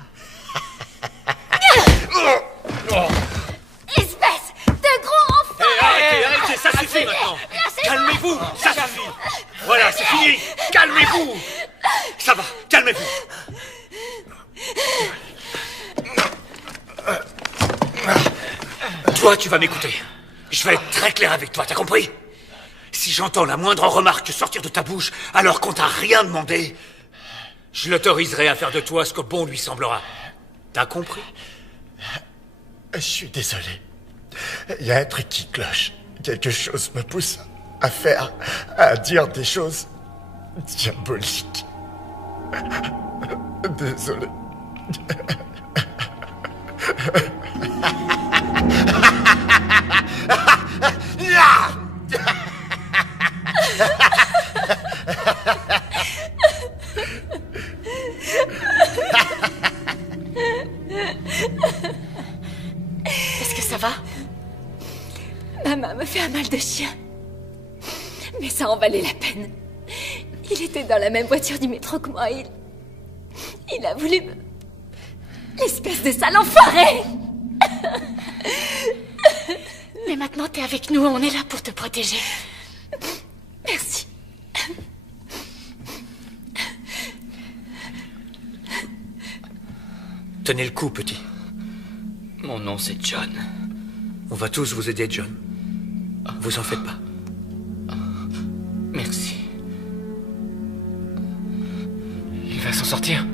Espèce de gros enfant! Arrêtez, ça suffit maintenant. Calmez-vous, ça suffit. Voilà, c'est fini. Calmez-vous. Ça va, calmez-vous. Toi, tu vas m'écouter. Je vais être très clair avec toi, t'as compris? Si j'entends la moindre remarque sortir de ta bouche alors qu'on t'a rien demandé, je l'autoriserai à faire de toi ce que bon lui semblera. T'as compris? Je suis désolé. Il y a un truc qui cloche. Quelque chose me pousse à dire des choses diaboliques. Désolé. Est-ce que ça va? Ma main me fait un mal de chien. Mais ça en valait la peine. Il était dans la même voiture du métro que moi. Il a voulu me... Espèce de sale enfoiré! Mais maintenant, t'es avec nous, on est là pour te protéger. Merci. Tenez le coup, petit. Mon nom, c'est John. On va tous vous aider, John. Vous en faites pas. Merci. Il va s'en sortir.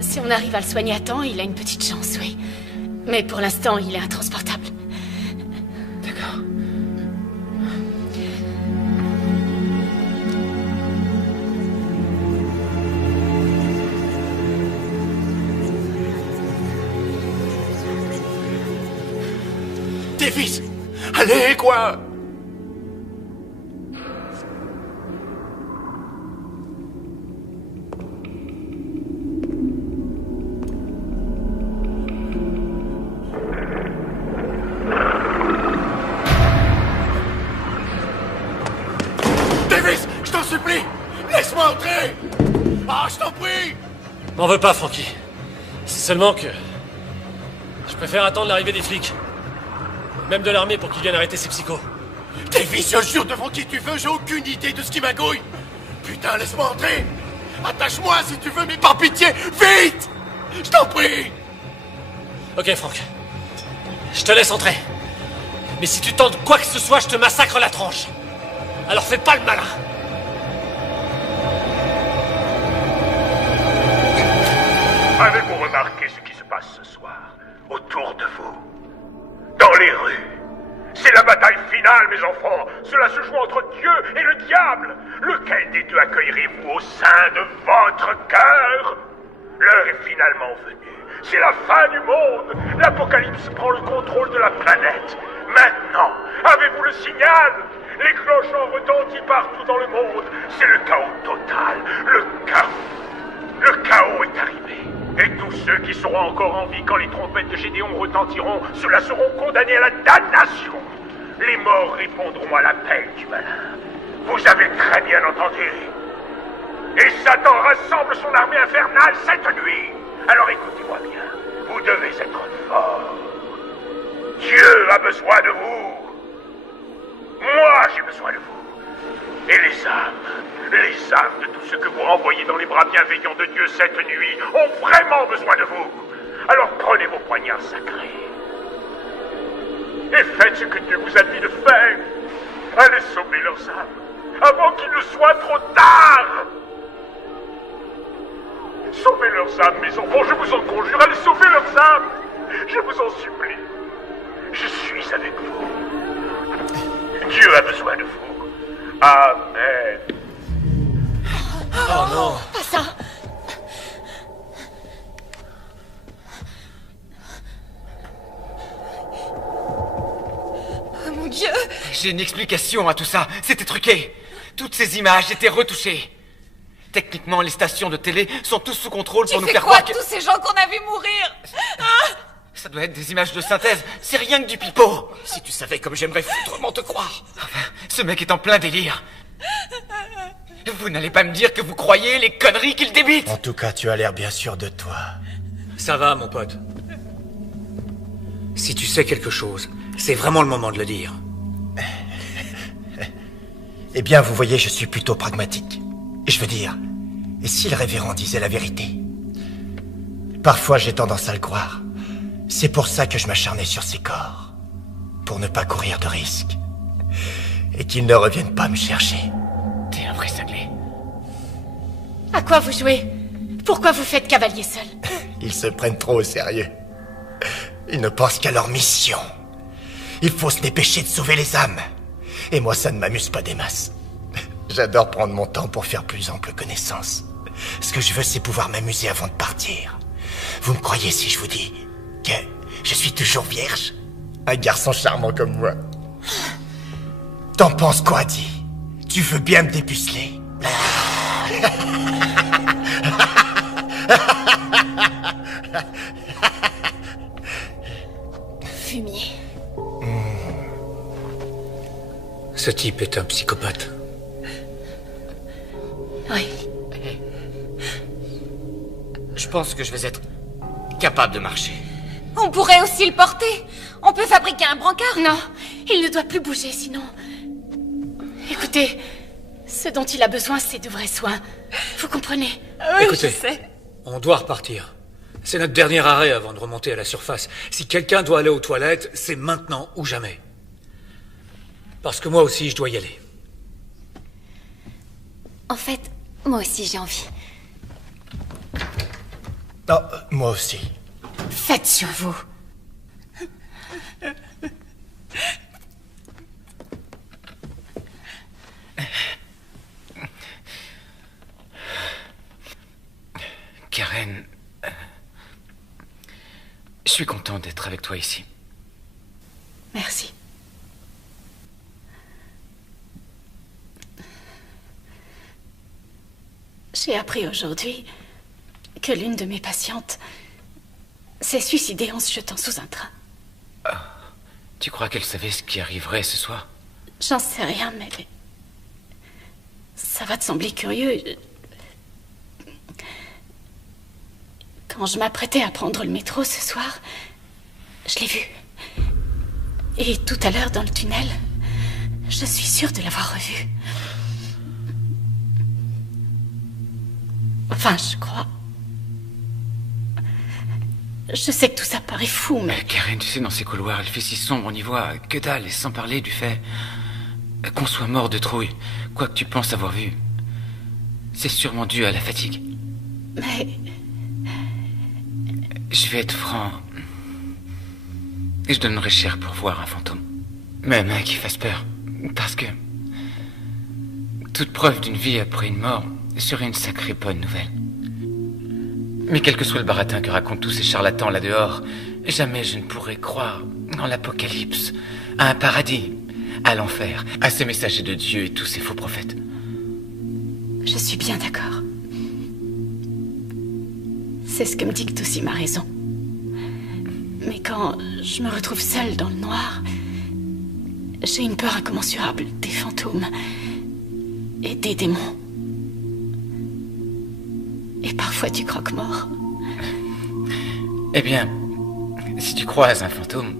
Si on arrive à le soigner à temps, il a une petite chance, oui. Mais pour l'instant, il est intransportable. D'accord. Davis! Allez, quoi! Davis! Je t'en supplie! Laisse-moi entrer! Ah, je t'en prie! M'en veux pas, Frankie. C'est seulement que... je préfère attendre l'arrivée des flics. Même de l'armée pour qu'ils viennent arrêter ces psychos. Davis, je jure devant qui tu veux, j'ai aucune idée de ce qui m'agouille. Putain, laisse-moi entrer. Attache-moi si tu veux, mais par pitié, vite! Je t'en prie! Ok, Franck. Je te laisse entrer. Mais si tu tentes quoi que ce soit, je te massacre la tronche. Alors fais pas le malin. Avez-vous remarqué ce qui se passe ce soir autour de vous? Dans les rues, c'est la bataille finale, mes enfants. Cela se joue entre Dieu et le diable. Lequel des deux accueillerez-vous au sein de votre cœur? L'heure est finalement venue. C'est la fin du monde. L'Apocalypse prend le contrôle de la planète. Maintenant, avez-vous le signal? Les cloches ont retenti partout dans le monde. C'est le chaos total. Le chaos. Le chaos est arrivé. Et tous ceux qui seront encore en vie quand les trompettes de Gédéon retentiront, ceux-là seront condamnés à la damnation. Les morts répondront à l'appel du malin. Vous avez très bien entendu. Et Satan rassemble son armée infernale cette nuit. Alors écoutez-moi bien. Vous devez être forts. Dieu a besoin de vous. Moi, j'ai besoin de vous. Et les âmes de tous ceux que vous renvoyez dans les bras bienveillants de Dieu cette nuit ont vraiment besoin de vous. Alors prenez vos poignards sacrés. Et faites ce que Dieu vous a dit de faire. Allez sauver leurs âmes, avant qu'il ne soit trop tard. Sauvez leurs âmes, mes enfants, je vous en conjure. Allez sauver leurs âmes. Je vous en supplie. Je suis avec vous. Dieu a besoin de vous. Amen. Oh non. Pas ça. Oh mon Dieu. J'ai une explication à tout ça. C'était truqué. Toutes ces images étaient retouchées. Techniquement, les stations de télé sont tous sous contrôle pour nous faire croire que... tous ces gens qu'on a vus mourir? Ça doit être des images de synthèse. C'est rien que du pipeau. Si tu savais comme j'aimerais foutrement te croire. Enfin, ce mec est en plein délire. Vous n'allez pas me dire que vous croyez les conneries qu'il débite? En tout cas, tu as l'air bien sûr de toi. Ça va, mon pote. Si tu sais quelque chose, c'est vraiment le moment de le dire. Eh bien, vous voyez, je suis plutôt pragmatique. Je veux dire, et si le révérend disait la vérité? Parfois, j'ai tendance à le croire. C'est pour ça que je m'acharnais sur ces corps. Pour ne pas courir de risques. Et qu'ils ne reviennent pas me chercher. T'es un vrai cinglé. À quoi vous jouez? Pourquoi vous faites cavalier seul? Ils se prennent trop au sérieux. Ils ne pensent qu'à leur mission. Il faut se dépêcher de sauver les âmes. Et moi, ça ne m'amuse pas des masses. J'adore prendre mon temps pour faire plus ample connaissance. Ce que je veux, c'est pouvoir m'amuser avant de partir. Vous me croyez si je vous dis que je suis toujours vierge? Un garçon charmant comme moi. T'en penses quoi, dis? Tu veux bien me dépuceler? Fumier. Ce type est un psychopathe. Oui. Je pense que je vais être capable de marcher. On pourrait aussi le porter. On peut fabriquer un brancard. Non, il ne doit plus bouger, sinon... Écoutez, ce dont il a besoin, c'est de vrais soins. Vous comprenez? Oui, Écoutez, je sais. on doit repartir. C'est notre dernier arrêt avant de remonter à la surface. Si quelqu'un doit aller aux toilettes, c'est maintenant ou jamais. Parce que moi aussi, je dois y aller. En fait, moi aussi j'ai envie. Non, moi aussi. Faites sur vous. Karen, je suis content d'être avec toi ici. Merci. J'ai appris aujourd'hui que l'une de mes patientes s'est suicidée en se jetant sous un train. Tu crois qu'elle savait ce qui arriverait ce soir? J'en sais rien, mais... ça va te sembler curieux. Quand je m'apprêtais à prendre le métro ce soir, je l'ai vue. Et tout à l'heure, dans le tunnel, je suis sûre de l'avoir revue. Enfin, je crois. Je sais que tout ça paraît fou, mais... Karen, tu sais, dans ces couloirs, il fait si sombre, on n'y voit que dalle, et sans parler du fait qu'on soit mort de trouille. Quoi que tu penses avoir vu, c'est sûrement dû à la fatigue. Mais... Je vais être franc. Et je donnerais cher pour voir un fantôme. Même qui fasse peur. Parce que... toute preuve d'une vie après une mort serait une sacrée bonne nouvelle. Mais quel que soit le baratin que racontent tous ces charlatans là dehors, jamais je ne pourrais croire en l'apocalypse, à un paradis, à l'enfer, à ces messagers de Dieu et tous ces faux prophètes. Je suis bien d'accord. C'est ce que me dicte aussi ma raison. Mais quand je me retrouve seule dans le noir, j'ai une peur incommensurable des fantômes et des démons. Et parfois du croque-mort. Eh bien, si tu croises un fantôme,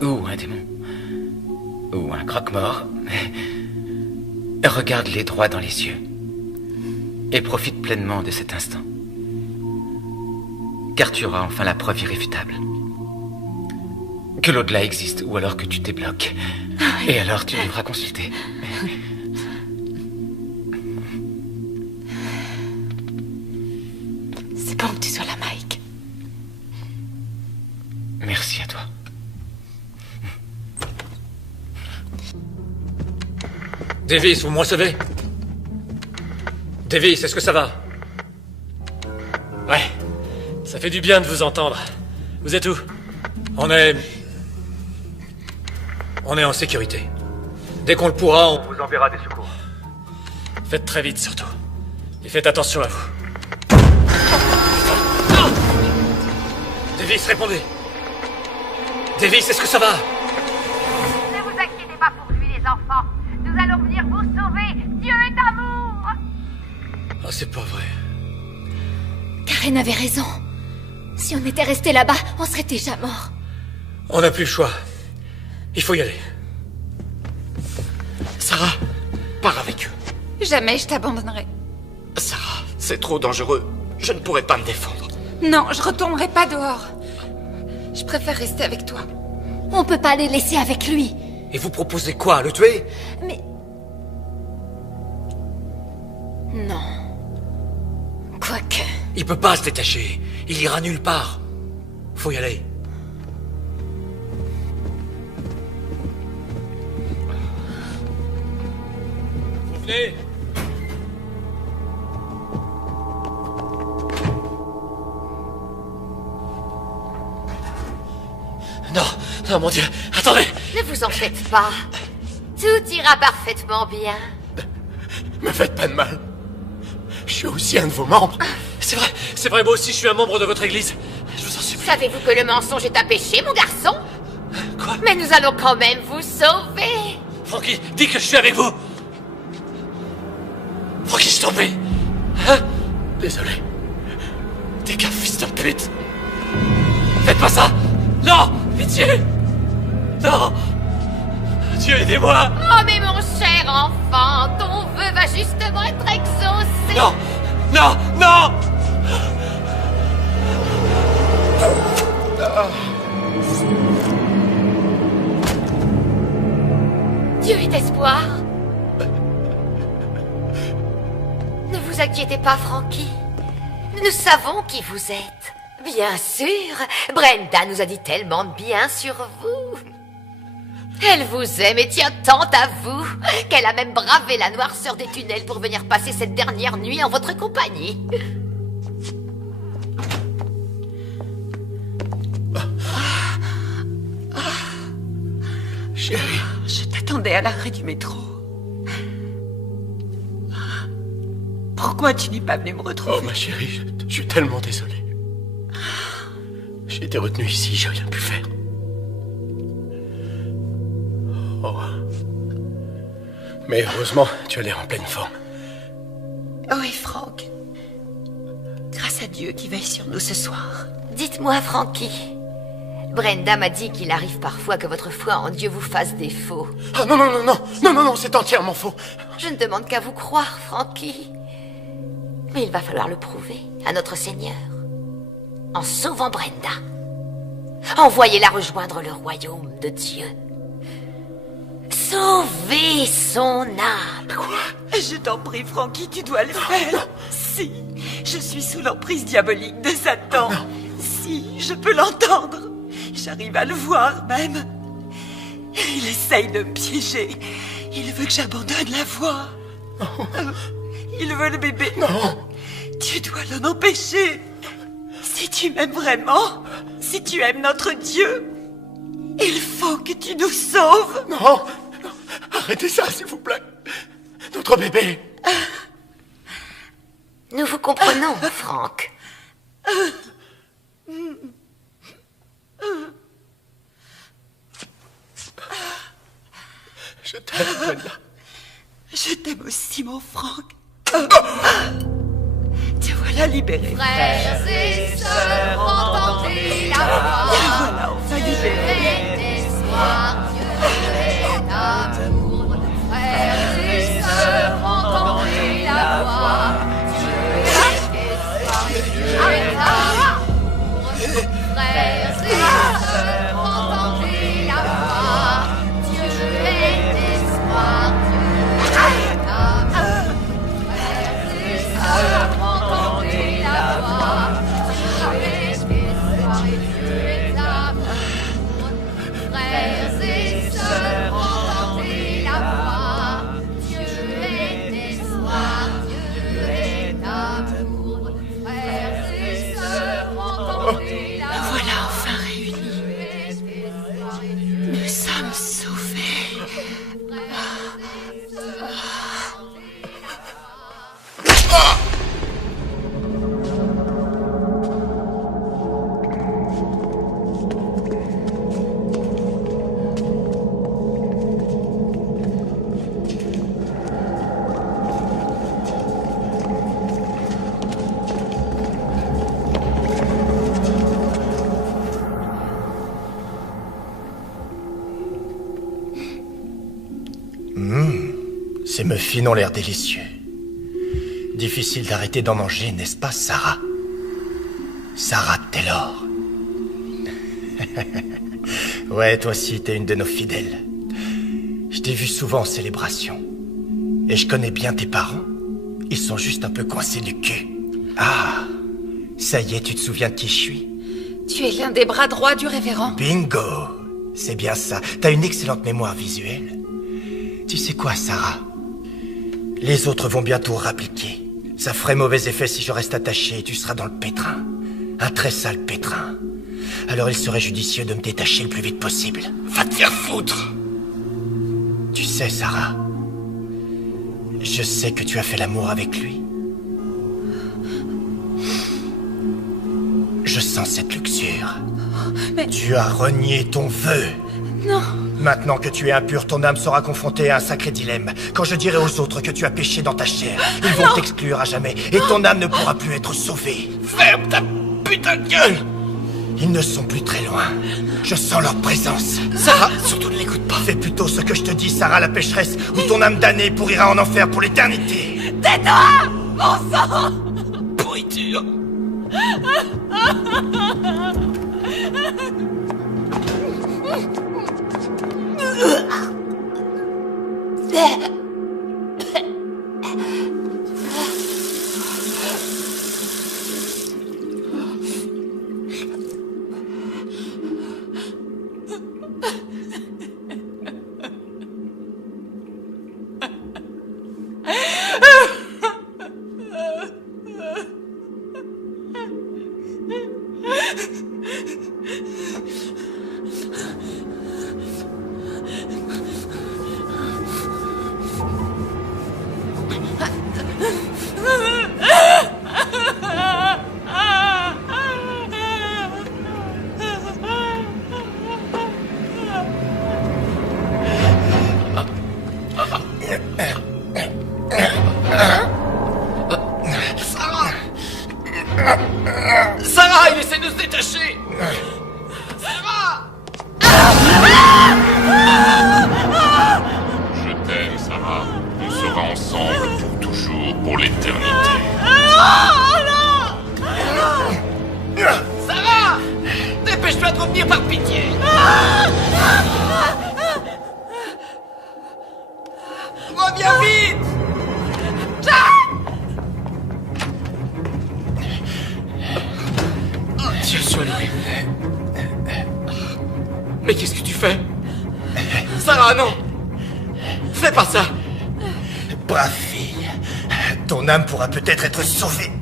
ou un démon, ou un croque-mort, regarde-les droit dans les yeux. Et profite pleinement de cet instant. Car tu auras enfin la preuve irréfutable. Que l'au-delà existe, ou alors que tu débloques. Et alors tu devras consulter. C'est bon que tu sois là, Mike. Merci à toi. Davis, vous me recevez? Davis, est-ce que ça va? Ouais, ça fait du bien de vous entendre. Vous êtes où? On est en sécurité. Dès qu'on le pourra, on vous enverra des secours. Faites très vite, surtout. Et faites attention à vous. Non! Davis, répondez. Davis, est-ce que ça va? Ne vous inquiétez pas pour lui, les enfants. Nous allons venir vous sauver. Dieu est amour. Ah, c'est pas vrai. Karen avait raison. Si on était resté là-bas, on serait déjà mort. On n'a plus le choix. Il faut y aller. Sarah, pars avec eux. Jamais je t'abandonnerai. Sarah, c'est trop dangereux. Je ne pourrai pas me défendre. Non, je retournerai pas dehors. Je préfère rester avec toi. On peut pas les laisser avec lui. Et vous proposez quoi, le tuer? Mais... non. Quoique... il peut pas se détacher. Il ira nulle part. Faut y aller. Vous venez? Non, non, mon Dieu, attendez! Ne vous en faites pas. Tout ira parfaitement bien. Me faites pas de mal. Je suis aussi un de vos membres. C'est vrai, moi aussi je suis un membre de votre église. Je vous en supplie. Savez-vous que le mensonge est un péché, mon garçon? Quoi? Mais nous allons quand même vous sauver. Frankie, dis que je suis avec vous. Frankie, je t'en prie. Hein? Désolé. T'es qu'un fils de pute. Faites pas ça. Non, pitié. Non. Dieu, aidez-moi. Oh, mais mon cher enfant, ton vœu va justement être exaucé. Non, non, non. Dieu est espoir. Ne vous inquiétez pas, Frankie. Nous savons qui vous êtes. Bien sûr, Brenda nous a dit tellement de bien sur vous. Elle vous aime et tient tant à vous qu'elle a même bravé la noirceur des tunnels pour venir passer cette dernière nuit en votre compagnie. Chérie, je t'attendais à l'arrêt du métro. Pourquoi tu n'es pas venu me retrouver? Oh, ma chérie, je suis tellement désolé. J'ai été retenu ici, j'ai rien pu faire. Oh. Mais heureusement, tu as l'air en pleine forme. Oui, Franck. Grâce à Dieu qui veille sur nous ce soir. Dites-moi, Frankie. Brenda m'a dit qu'il arrive parfois que votre foi en Dieu vous fasse défaut. Ah non, non, non, non, non, non, non, c'est entièrement faux. Je ne demande qu'à vous croire, Frankie. Mais il va falloir le prouver à notre Seigneur. En sauvant Brenda. Envoyez-la rejoindre le royaume de Dieu. Sauvez son âme. Quoi? Je t'en prie, Frankie, tu dois le faire. Si, je suis sous l'emprise diabolique de Satan. Si, je peux l'entendre. J'arrive à le voir même. Il essaye de me piéger. Il veut que j'abandonne la voie. Il veut le bébé. Non. Tu dois l'en empêcher. Si tu m'aimes vraiment, si tu aimes notre Dieu, il faut que tu nous sauves. Non. Arrêtez ça, s'il vous plaît. Notre bébé. Nous vous comprenons, Franck. Je t'aime, Brenda. Je t'aime aussi, mon Franck. Te voilà libéré. Frères et sœurs, entendez la voix. Te voilà enfin libéré. D'espoir, Dieu est amour. Frères et sœurs, entendez la voix. Dieu est espoir, Dieu est amour. Frères et sœurs, entendez la voix. Dieu est espoir, Dieu est amour. Frères et sœurs, entendez la voix. Dieu est espoir et Dieu est amour. Frères et sœurs, entendez la voix. Dieu est espoir, Dieu est amour. Frères et sœurs, entendez la voix. Nous voilà enfin réunis. Nous sommes sauvés. Ces muffins ont l'air délicieux. Difficile d'arrêter d'en manger, n'est-ce pas, Sarah? Sarah Taylor. Ouais, toi aussi, t'es une de nos fidèles. Je t'ai vu souvent en célébration. Et je connais bien tes parents. Ils sont juste un peu coincés du cul. Ah, ça y est, tu te souviens de qui je suis? Tu es l'un des bras droits du révérend. Bingo! C'est bien ça. T'as une excellente mémoire visuelle. Tu sais quoi, Sarah? Les autres vont bientôt rappliquer. Ça ferait mauvais effet si je reste attaché et tu seras dans le pétrin. Un très sale pétrin. Alors il serait judicieux de me détacher le plus vite possible. Va te faire foutre! Tu sais, Sarah, je sais que tu as fait l'amour avec lui. Je sens cette luxure. Mais... Tu as renié ton vœu. Non. Maintenant que tu es impur, ton âme sera confrontée à un sacré dilemme. Quand je dirai aux autres que tu as péché dans ta chair, ils vont t'exclure à jamais et ton âme ne pourra plus être sauvée. Ferme ta putain de gueule! Ils ne sont plus très loin. Je sens leur présence. Sarah, surtout ne l'écoute pas. Fais plutôt ce que je te dis, Sarah la pécheresse, ou ton âme damnée pourrira en enfer pour l'éternité. Tais-toi, mon sang! Pourriture. Sarah, il essaie de se détacher. Sarah! Je t'aime, Sarah. On sera ensemble pour toujours, pour l'éternité. Sarah! Dépêche-toi de revenir par pitié. Reviens vite! Dieu soit loué. Mais qu'est-ce que tu fais? Sarah! Sarah, non! Fais pas ça! Brave fille. Ton âme pourra peut-être être sauvée.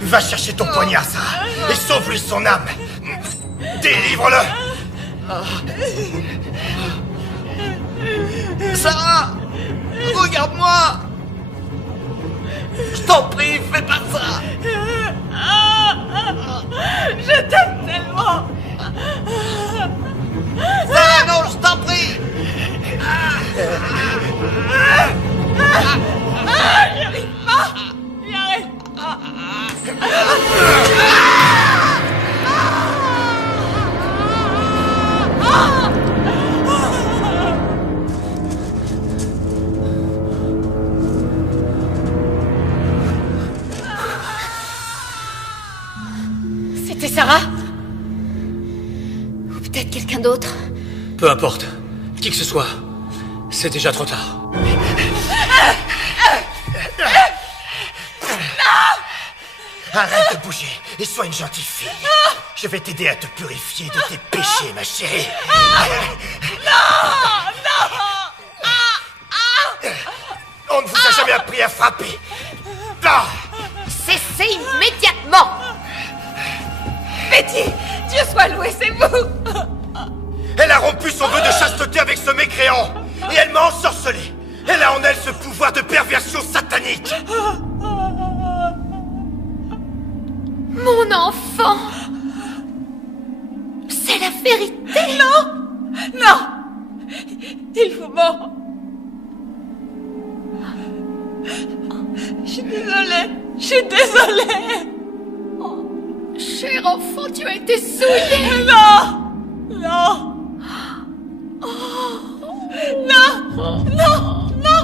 Va chercher ton poignard, Sarah, et sauve-lui son âme. Délivre-le. Sarah! Regarde-moi! Je t'en prie, fais pas ça! Je t'aime tellement! Sarah, non, je t'en prie! J'y arrive pas! J'y arrive pas! C'était Sarah? Ou peut-être quelqu'un d'autre? Peu importe. Qui que ce soit. C'est déjà trop tard. Arrête de bouger et sois une gentille fille. Je vais t'aider à te purifier de tes péchés, ma chérie. On ne vous a jamais appris à frapper. Là. Cessez immédiatement! Betty, Dieu soit loué, c'est vous! Elle a rompu son vœu de chasteté avec ce mécréant. Et elle m'a ensorcelé. Elle a en elle ce pouvoir de perversion satanique. Mon enfant! C'est la vérité! Non! Non! Il vous ment! Je suis désolée! Je suis désolée! Cher enfant, tu as été souillé! Non! Non! Non! Non! Non!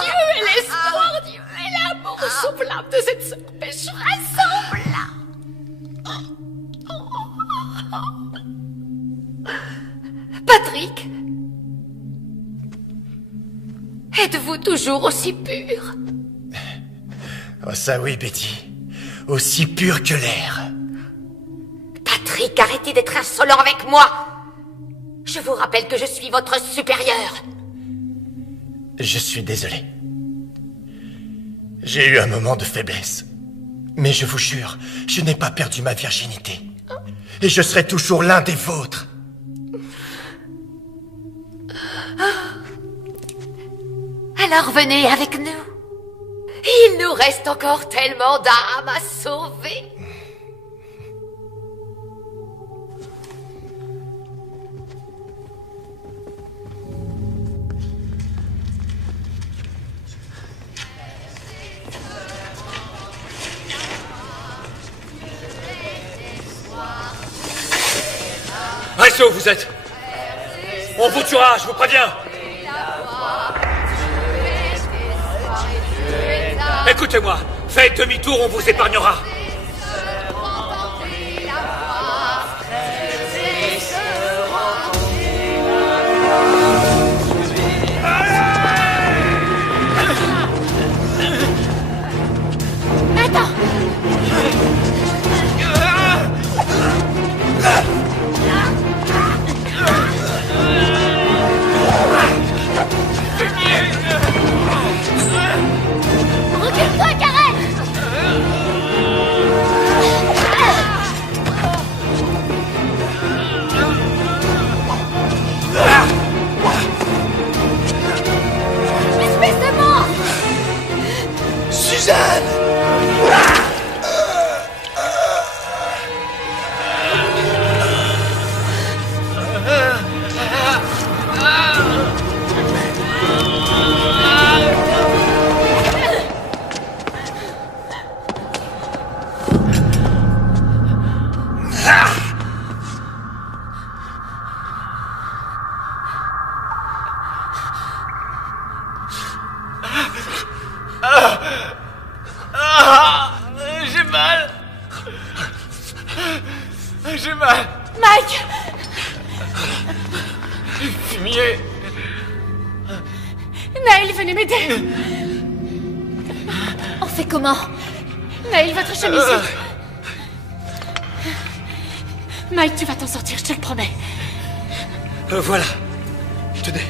Dieu est l'espoir, Dieu est l'amour soufflable de cette sœur pécheresse. Patrick, êtes-vous toujours aussi pur? Oh ça oui, Betty. Aussi pur que l'air. Patrick, arrêtez d'être insolent avec moi. Je vous rappelle que je suis votre supérieur. Je suis désolé. J'ai eu un moment de faiblesse. Mais je vous jure, je n'ai pas perdu ma virginité. Et je serai toujours l'un des vôtres. Alors venez avec nous. Il nous reste encore tellement d'âmes à sauver. Restez où vous êtes. On vous tuera, je vous préviens. Écoutez-moi, faites demi-tour, on vous épargnera. Attends! Recule-toi, Karen! Espèce de monstre! Suzanne! J'ai mal. J'ai mal. Mike! Fumier. Naël, venez m'aider! On fait comment? Naël, votre chemise. Mike, tu vas t'en sortir, je te le promets. Voilà. Tenez.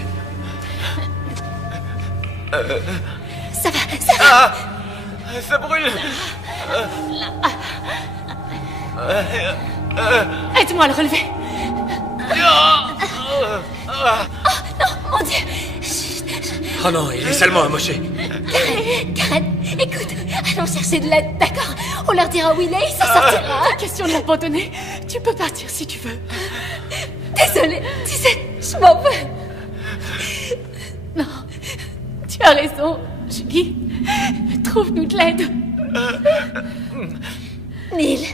Ça va, ça va. Ça brûle. Aide-moi à le relever. Oh non, mon Dieu. Oh non, il est salement amoché. Karen, écoute, allons chercher de l'aide, d'accord? On leur dira où il est, il s'en sortira. Pas question de l'abandonner. Tu peux partir si tu veux. Désolée, tu sais, je m'en veux. Non, tu as raison, Julie. Trouve-nous de l'aide. Neil,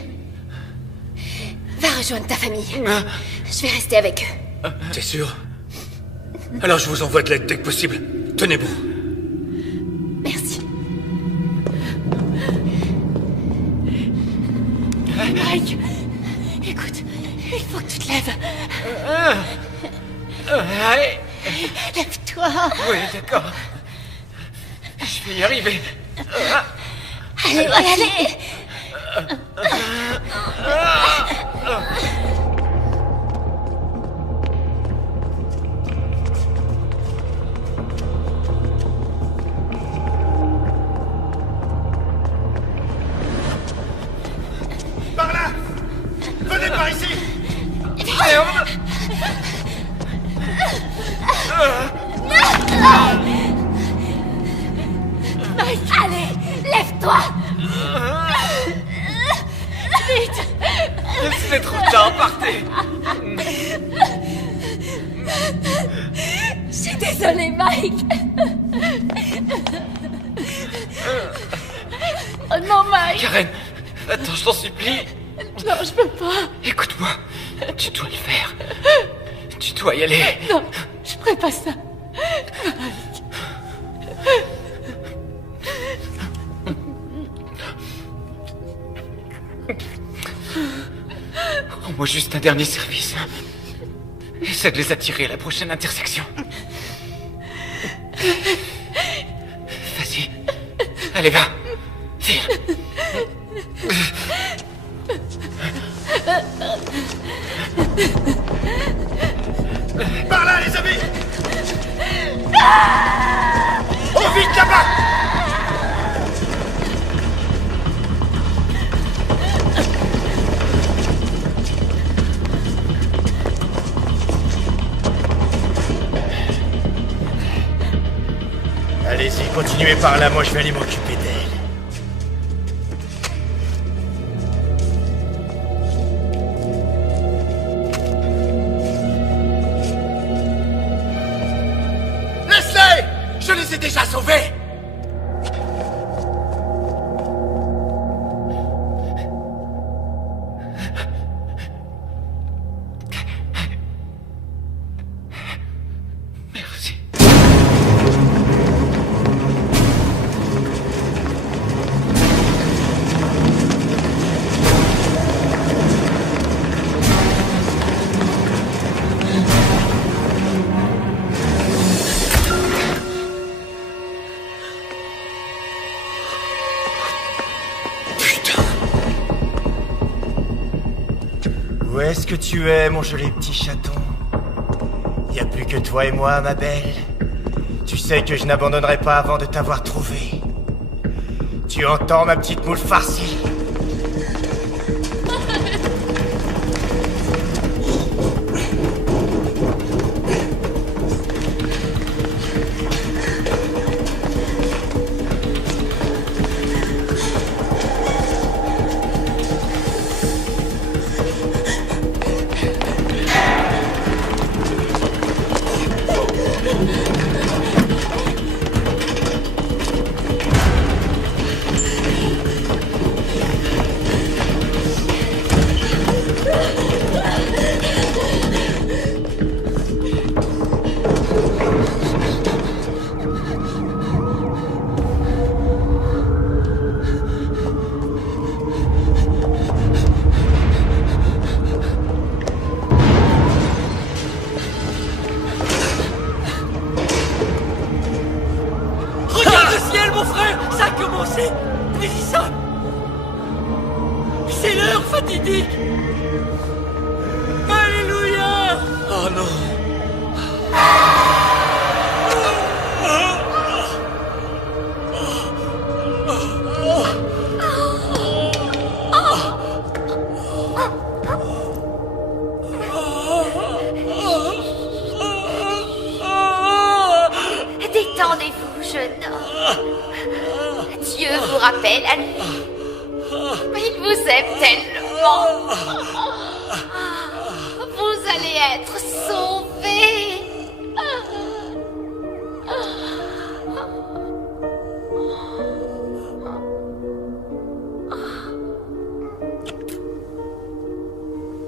va rejoindre ta famille. Je vais rester avec eux. T'es sûr? Alors je vous envoie de l'aide dès que possible. Tenez bon. Merci. Mike, écoute, il faut que tu te lèves. Lève-toi. Oui, d'accord. Je vais y arriver. Allez, allez. Par là! Venez par ici! Mike, allez, lève-toi. Vite. C'est trop tard, partez. Je suis désolée, Mike. Oh non, Mike. Karen, attends, je t'en supplie. Non, je peux pas. Écoute-moi, tu dois le faire. Tu dois y aller. Non, je ferai pas ça. Mike. Rends-moi juste un dernier service. Essaie de les attirer à la prochaine intersection. Vas-y. Allez, va. File. Par là, les amis! Oh, vite là-bas! Allez-y, continuez par là, moi je vais aller m'occuper d'elle. Laisse-les! Je les ai déjà sauvés! Merci. Où est-ce que tu es, mon joli petit chaton? Y a plus que toi et moi, ma belle. Tu sais que je n'abandonnerai pas avant de t'avoir trouvé. Tu entends, ma petite moule farcie? Détendez-vous, jeune homme. Dieu vous rappelle à lui. Il vous aime tellement. Vous allez être sauvés.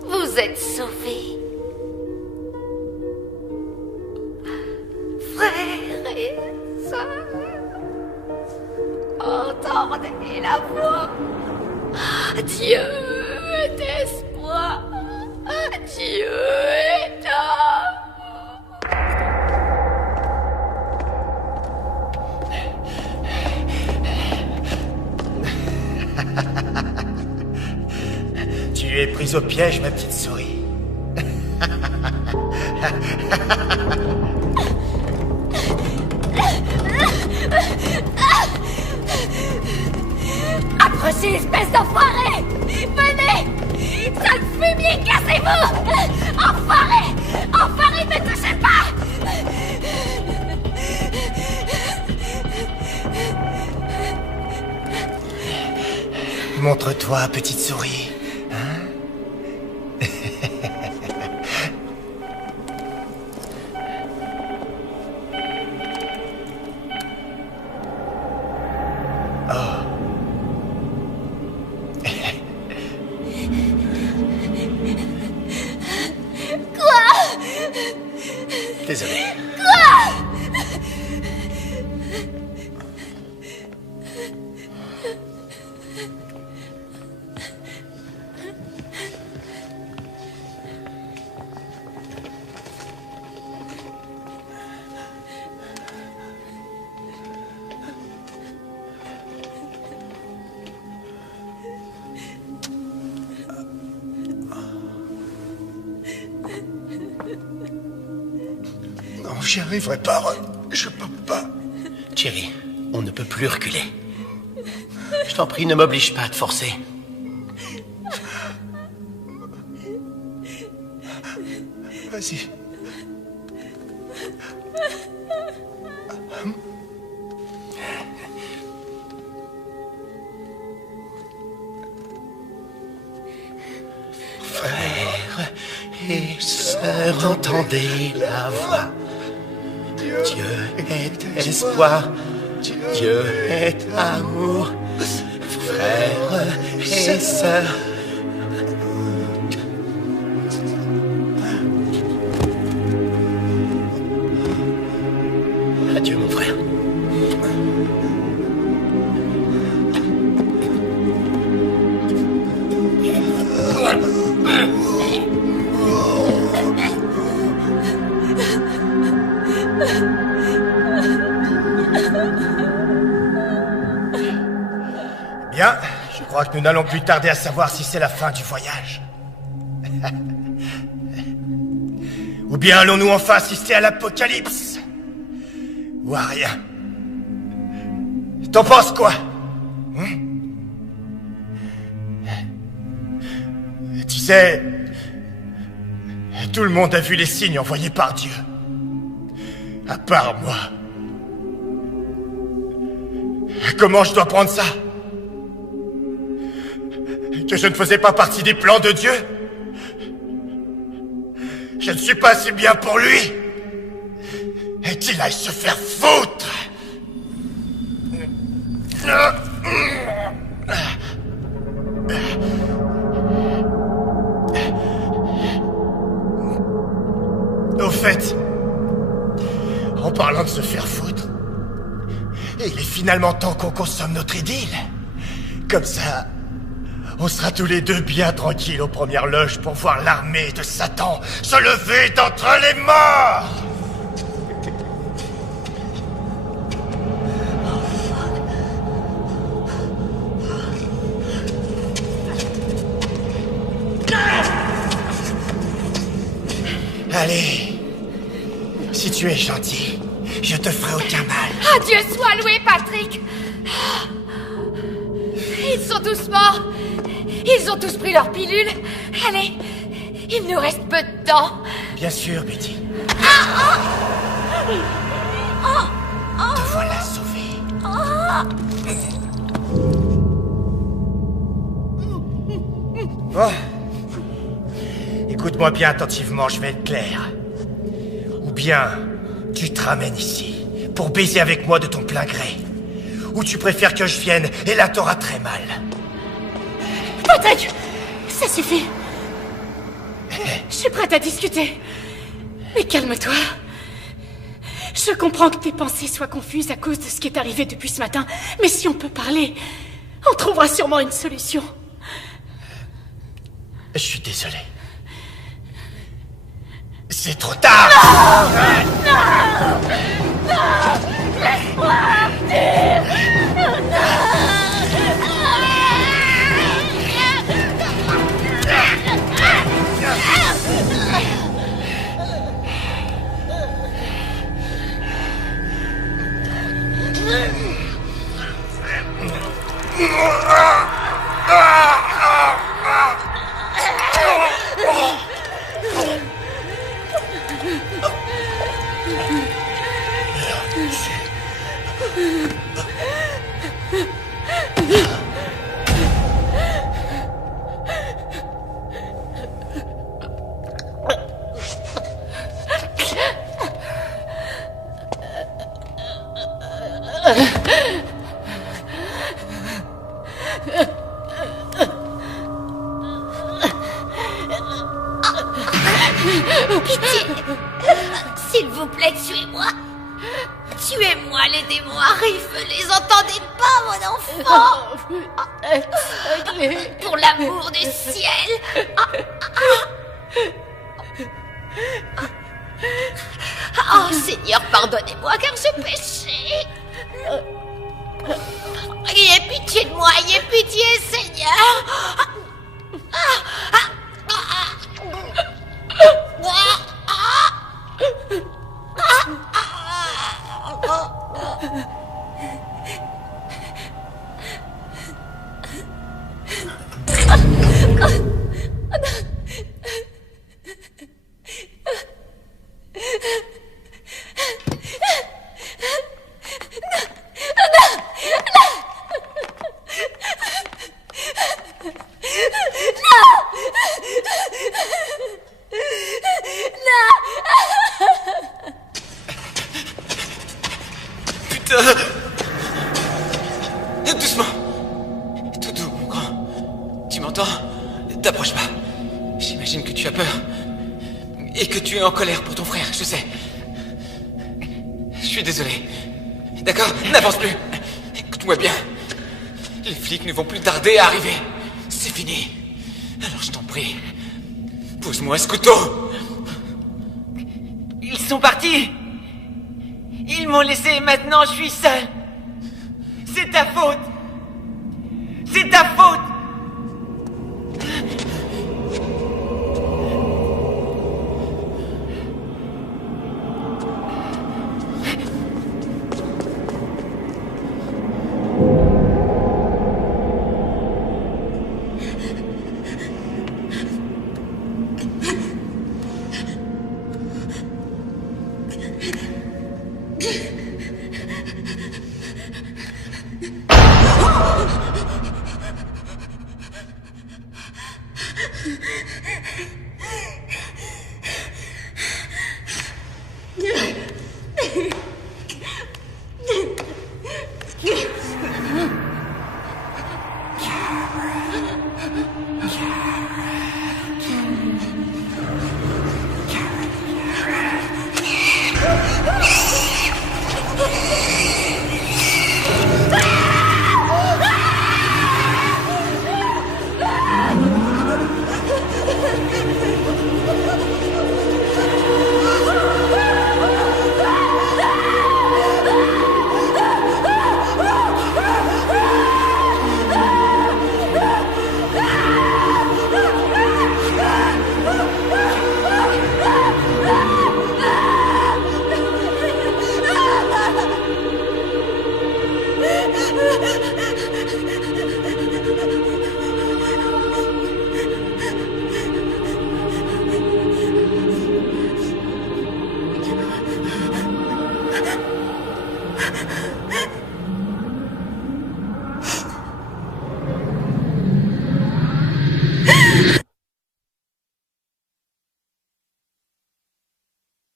Vous êtes sauvés. Frères et sœurs, entendez la voix. Dieu est espoir. Dieu est Tu es prise au piège, ma petite souris. Approchez, espèce d'enfoiré! Venez! Sale fumier, cassez-vous! Enfoiré! Enfoiré, ne touchez pas! Montre-toi, petite souris. Hein? Désolé. Quoi? Non, j'y arriverai pas, Ron. Je peux pas. Thierry, on ne peut plus reculer. Je t'en prie, ne m'oblige pas à te forcer. Vas-y. Frères et sœurs, entendez la voix. Dieu est espoir, Dieu est amour. Frères et sœurs. Adieu, mon frère. Bien, je crois que nous n'allons plus tarder à savoir si c'est la fin du voyage. Ou bien allons-nous enfin assister à l'apocalypse? Ou à rien? T'en penses quoi? Tu sais, tout le monde a vu les signes envoyés par Dieu. À part moi. Comment je dois prendre ça? Que je ne faisais pas partie des plans de Dieu? Je ne suis pas assez bien pour lui? Et qu'il aille se faire foutre! Au fait, en parlant de se faire foutre, il est finalement temps qu'on consomme notre idylle. Comme ça, on sera tous les deux bien tranquilles aux premières loges pour voir l'armée de Satan se lever d'entre les morts. Allez, si tu es gentil, je te ferai aucun mal. Ah, Dieu soit loué, Patrick! Ils sont tous morts. Ils ont tous pris leur pilule. Allez, il nous reste peu de temps. Bien sûr, Betty. Oh, oh, moi la sauver. Bon. Écoute-moi bien attentivement, je vais être clair. Ou bien, tu te ramènes ici pour baiser avec moi de ton plein gré. Ou tu préfères que je vienne et là t'auras très mal. Patrick, ça suffit. Je suis prête à discuter. Mais calme-toi. Je comprends que tes pensées soient confuses à cause de ce qui est arrivé depuis ce matin. Mais si on peut parler, on trouvera sûrement une solution. Je suis désolé. C'est trop tard. Non, laisse-moi partir. Pitié. S'il vous plaît, tuez-moi. Tuez-moi, les démons arrivent. Les entendez pas, mon enfant? Pour l'amour du ciel. Oh, Seigneur, pardonnez-moi car j'ai péché. Ayez pitié de moi, ayez pitié, Seigneur. Doucement. Tout doux, mon grand. Tu m'entends? T'approches pas. J'imagine que tu as peur. Et que tu es en colère pour ton frère, je sais. Je suis désolé. D'accord? N'avance plus. Écoute-moi bien. Les flics ne vont plus tarder à arriver. C'est fini. Alors je t'en prie. Pose-moi ce couteau. Ils sont partis. Ils m'ont laissé et maintenant je suis seul. C'est ta faute. C'est ta faute.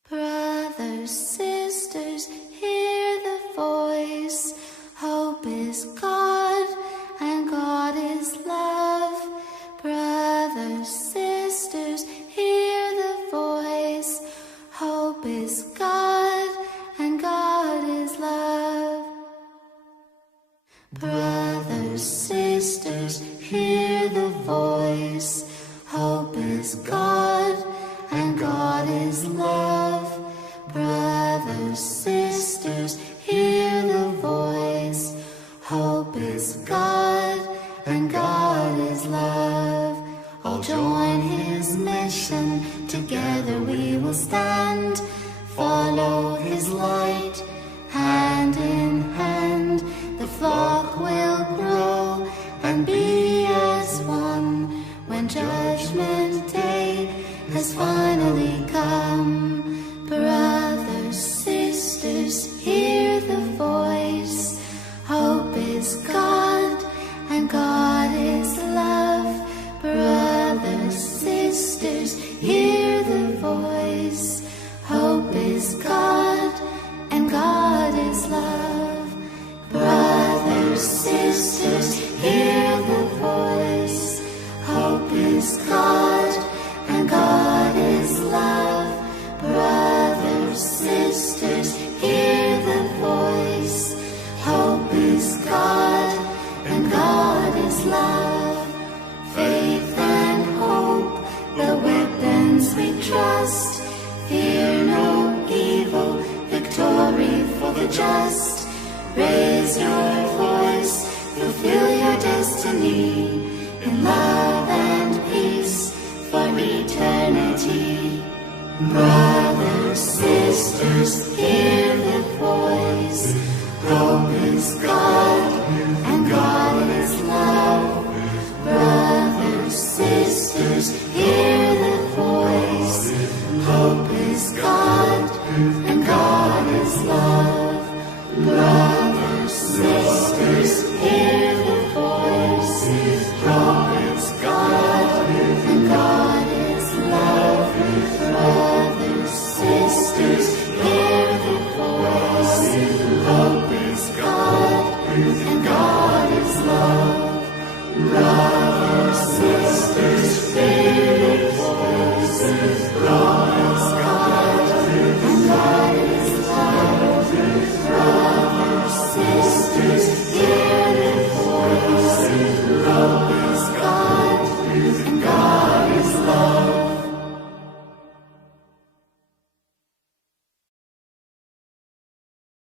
Brothers, sisters, hear the voice. Hope is God, and God is love. Brothers, sisters, hear the voice. Hope is God, and God is love. Brothers, sisters, hear the voice. Hope is God, and God is love. Brothers, sisters, hear the voice. Hope is God, and God is love. All join His mission, together we will stand. Follow His light, hand in hand. The flock will grow and be as one when Judgment Day has finally come. Brothers, sisters, hear the voice. Hope is God, and God is love. Brothers, sisters, hear the voice. Hope is God, and God is love. Brothers, sisters, hear the voice. Hope is God, and God is love. Brothers, sisters, hear the voice. Hope is God, and God is love. Faith and hope, the weapons we trust. Fear no evil, victory for the just. Raise your voice, fulfill your destiny. In love and peace for eternity. Brothers, sisters, hear the voice. Hope is God, and God is love. Brothers, sisters, hear the voice. Hope is God, and God is love. Brothers, sisters, hear the voice. Hope is God, and God is love. Brothers, sisters, hear the voice. Hope is God, and God is love. Brothers, sisters, hear the voice. Hope is God, and God is love. Brothers, sisters, hear the voice. Hope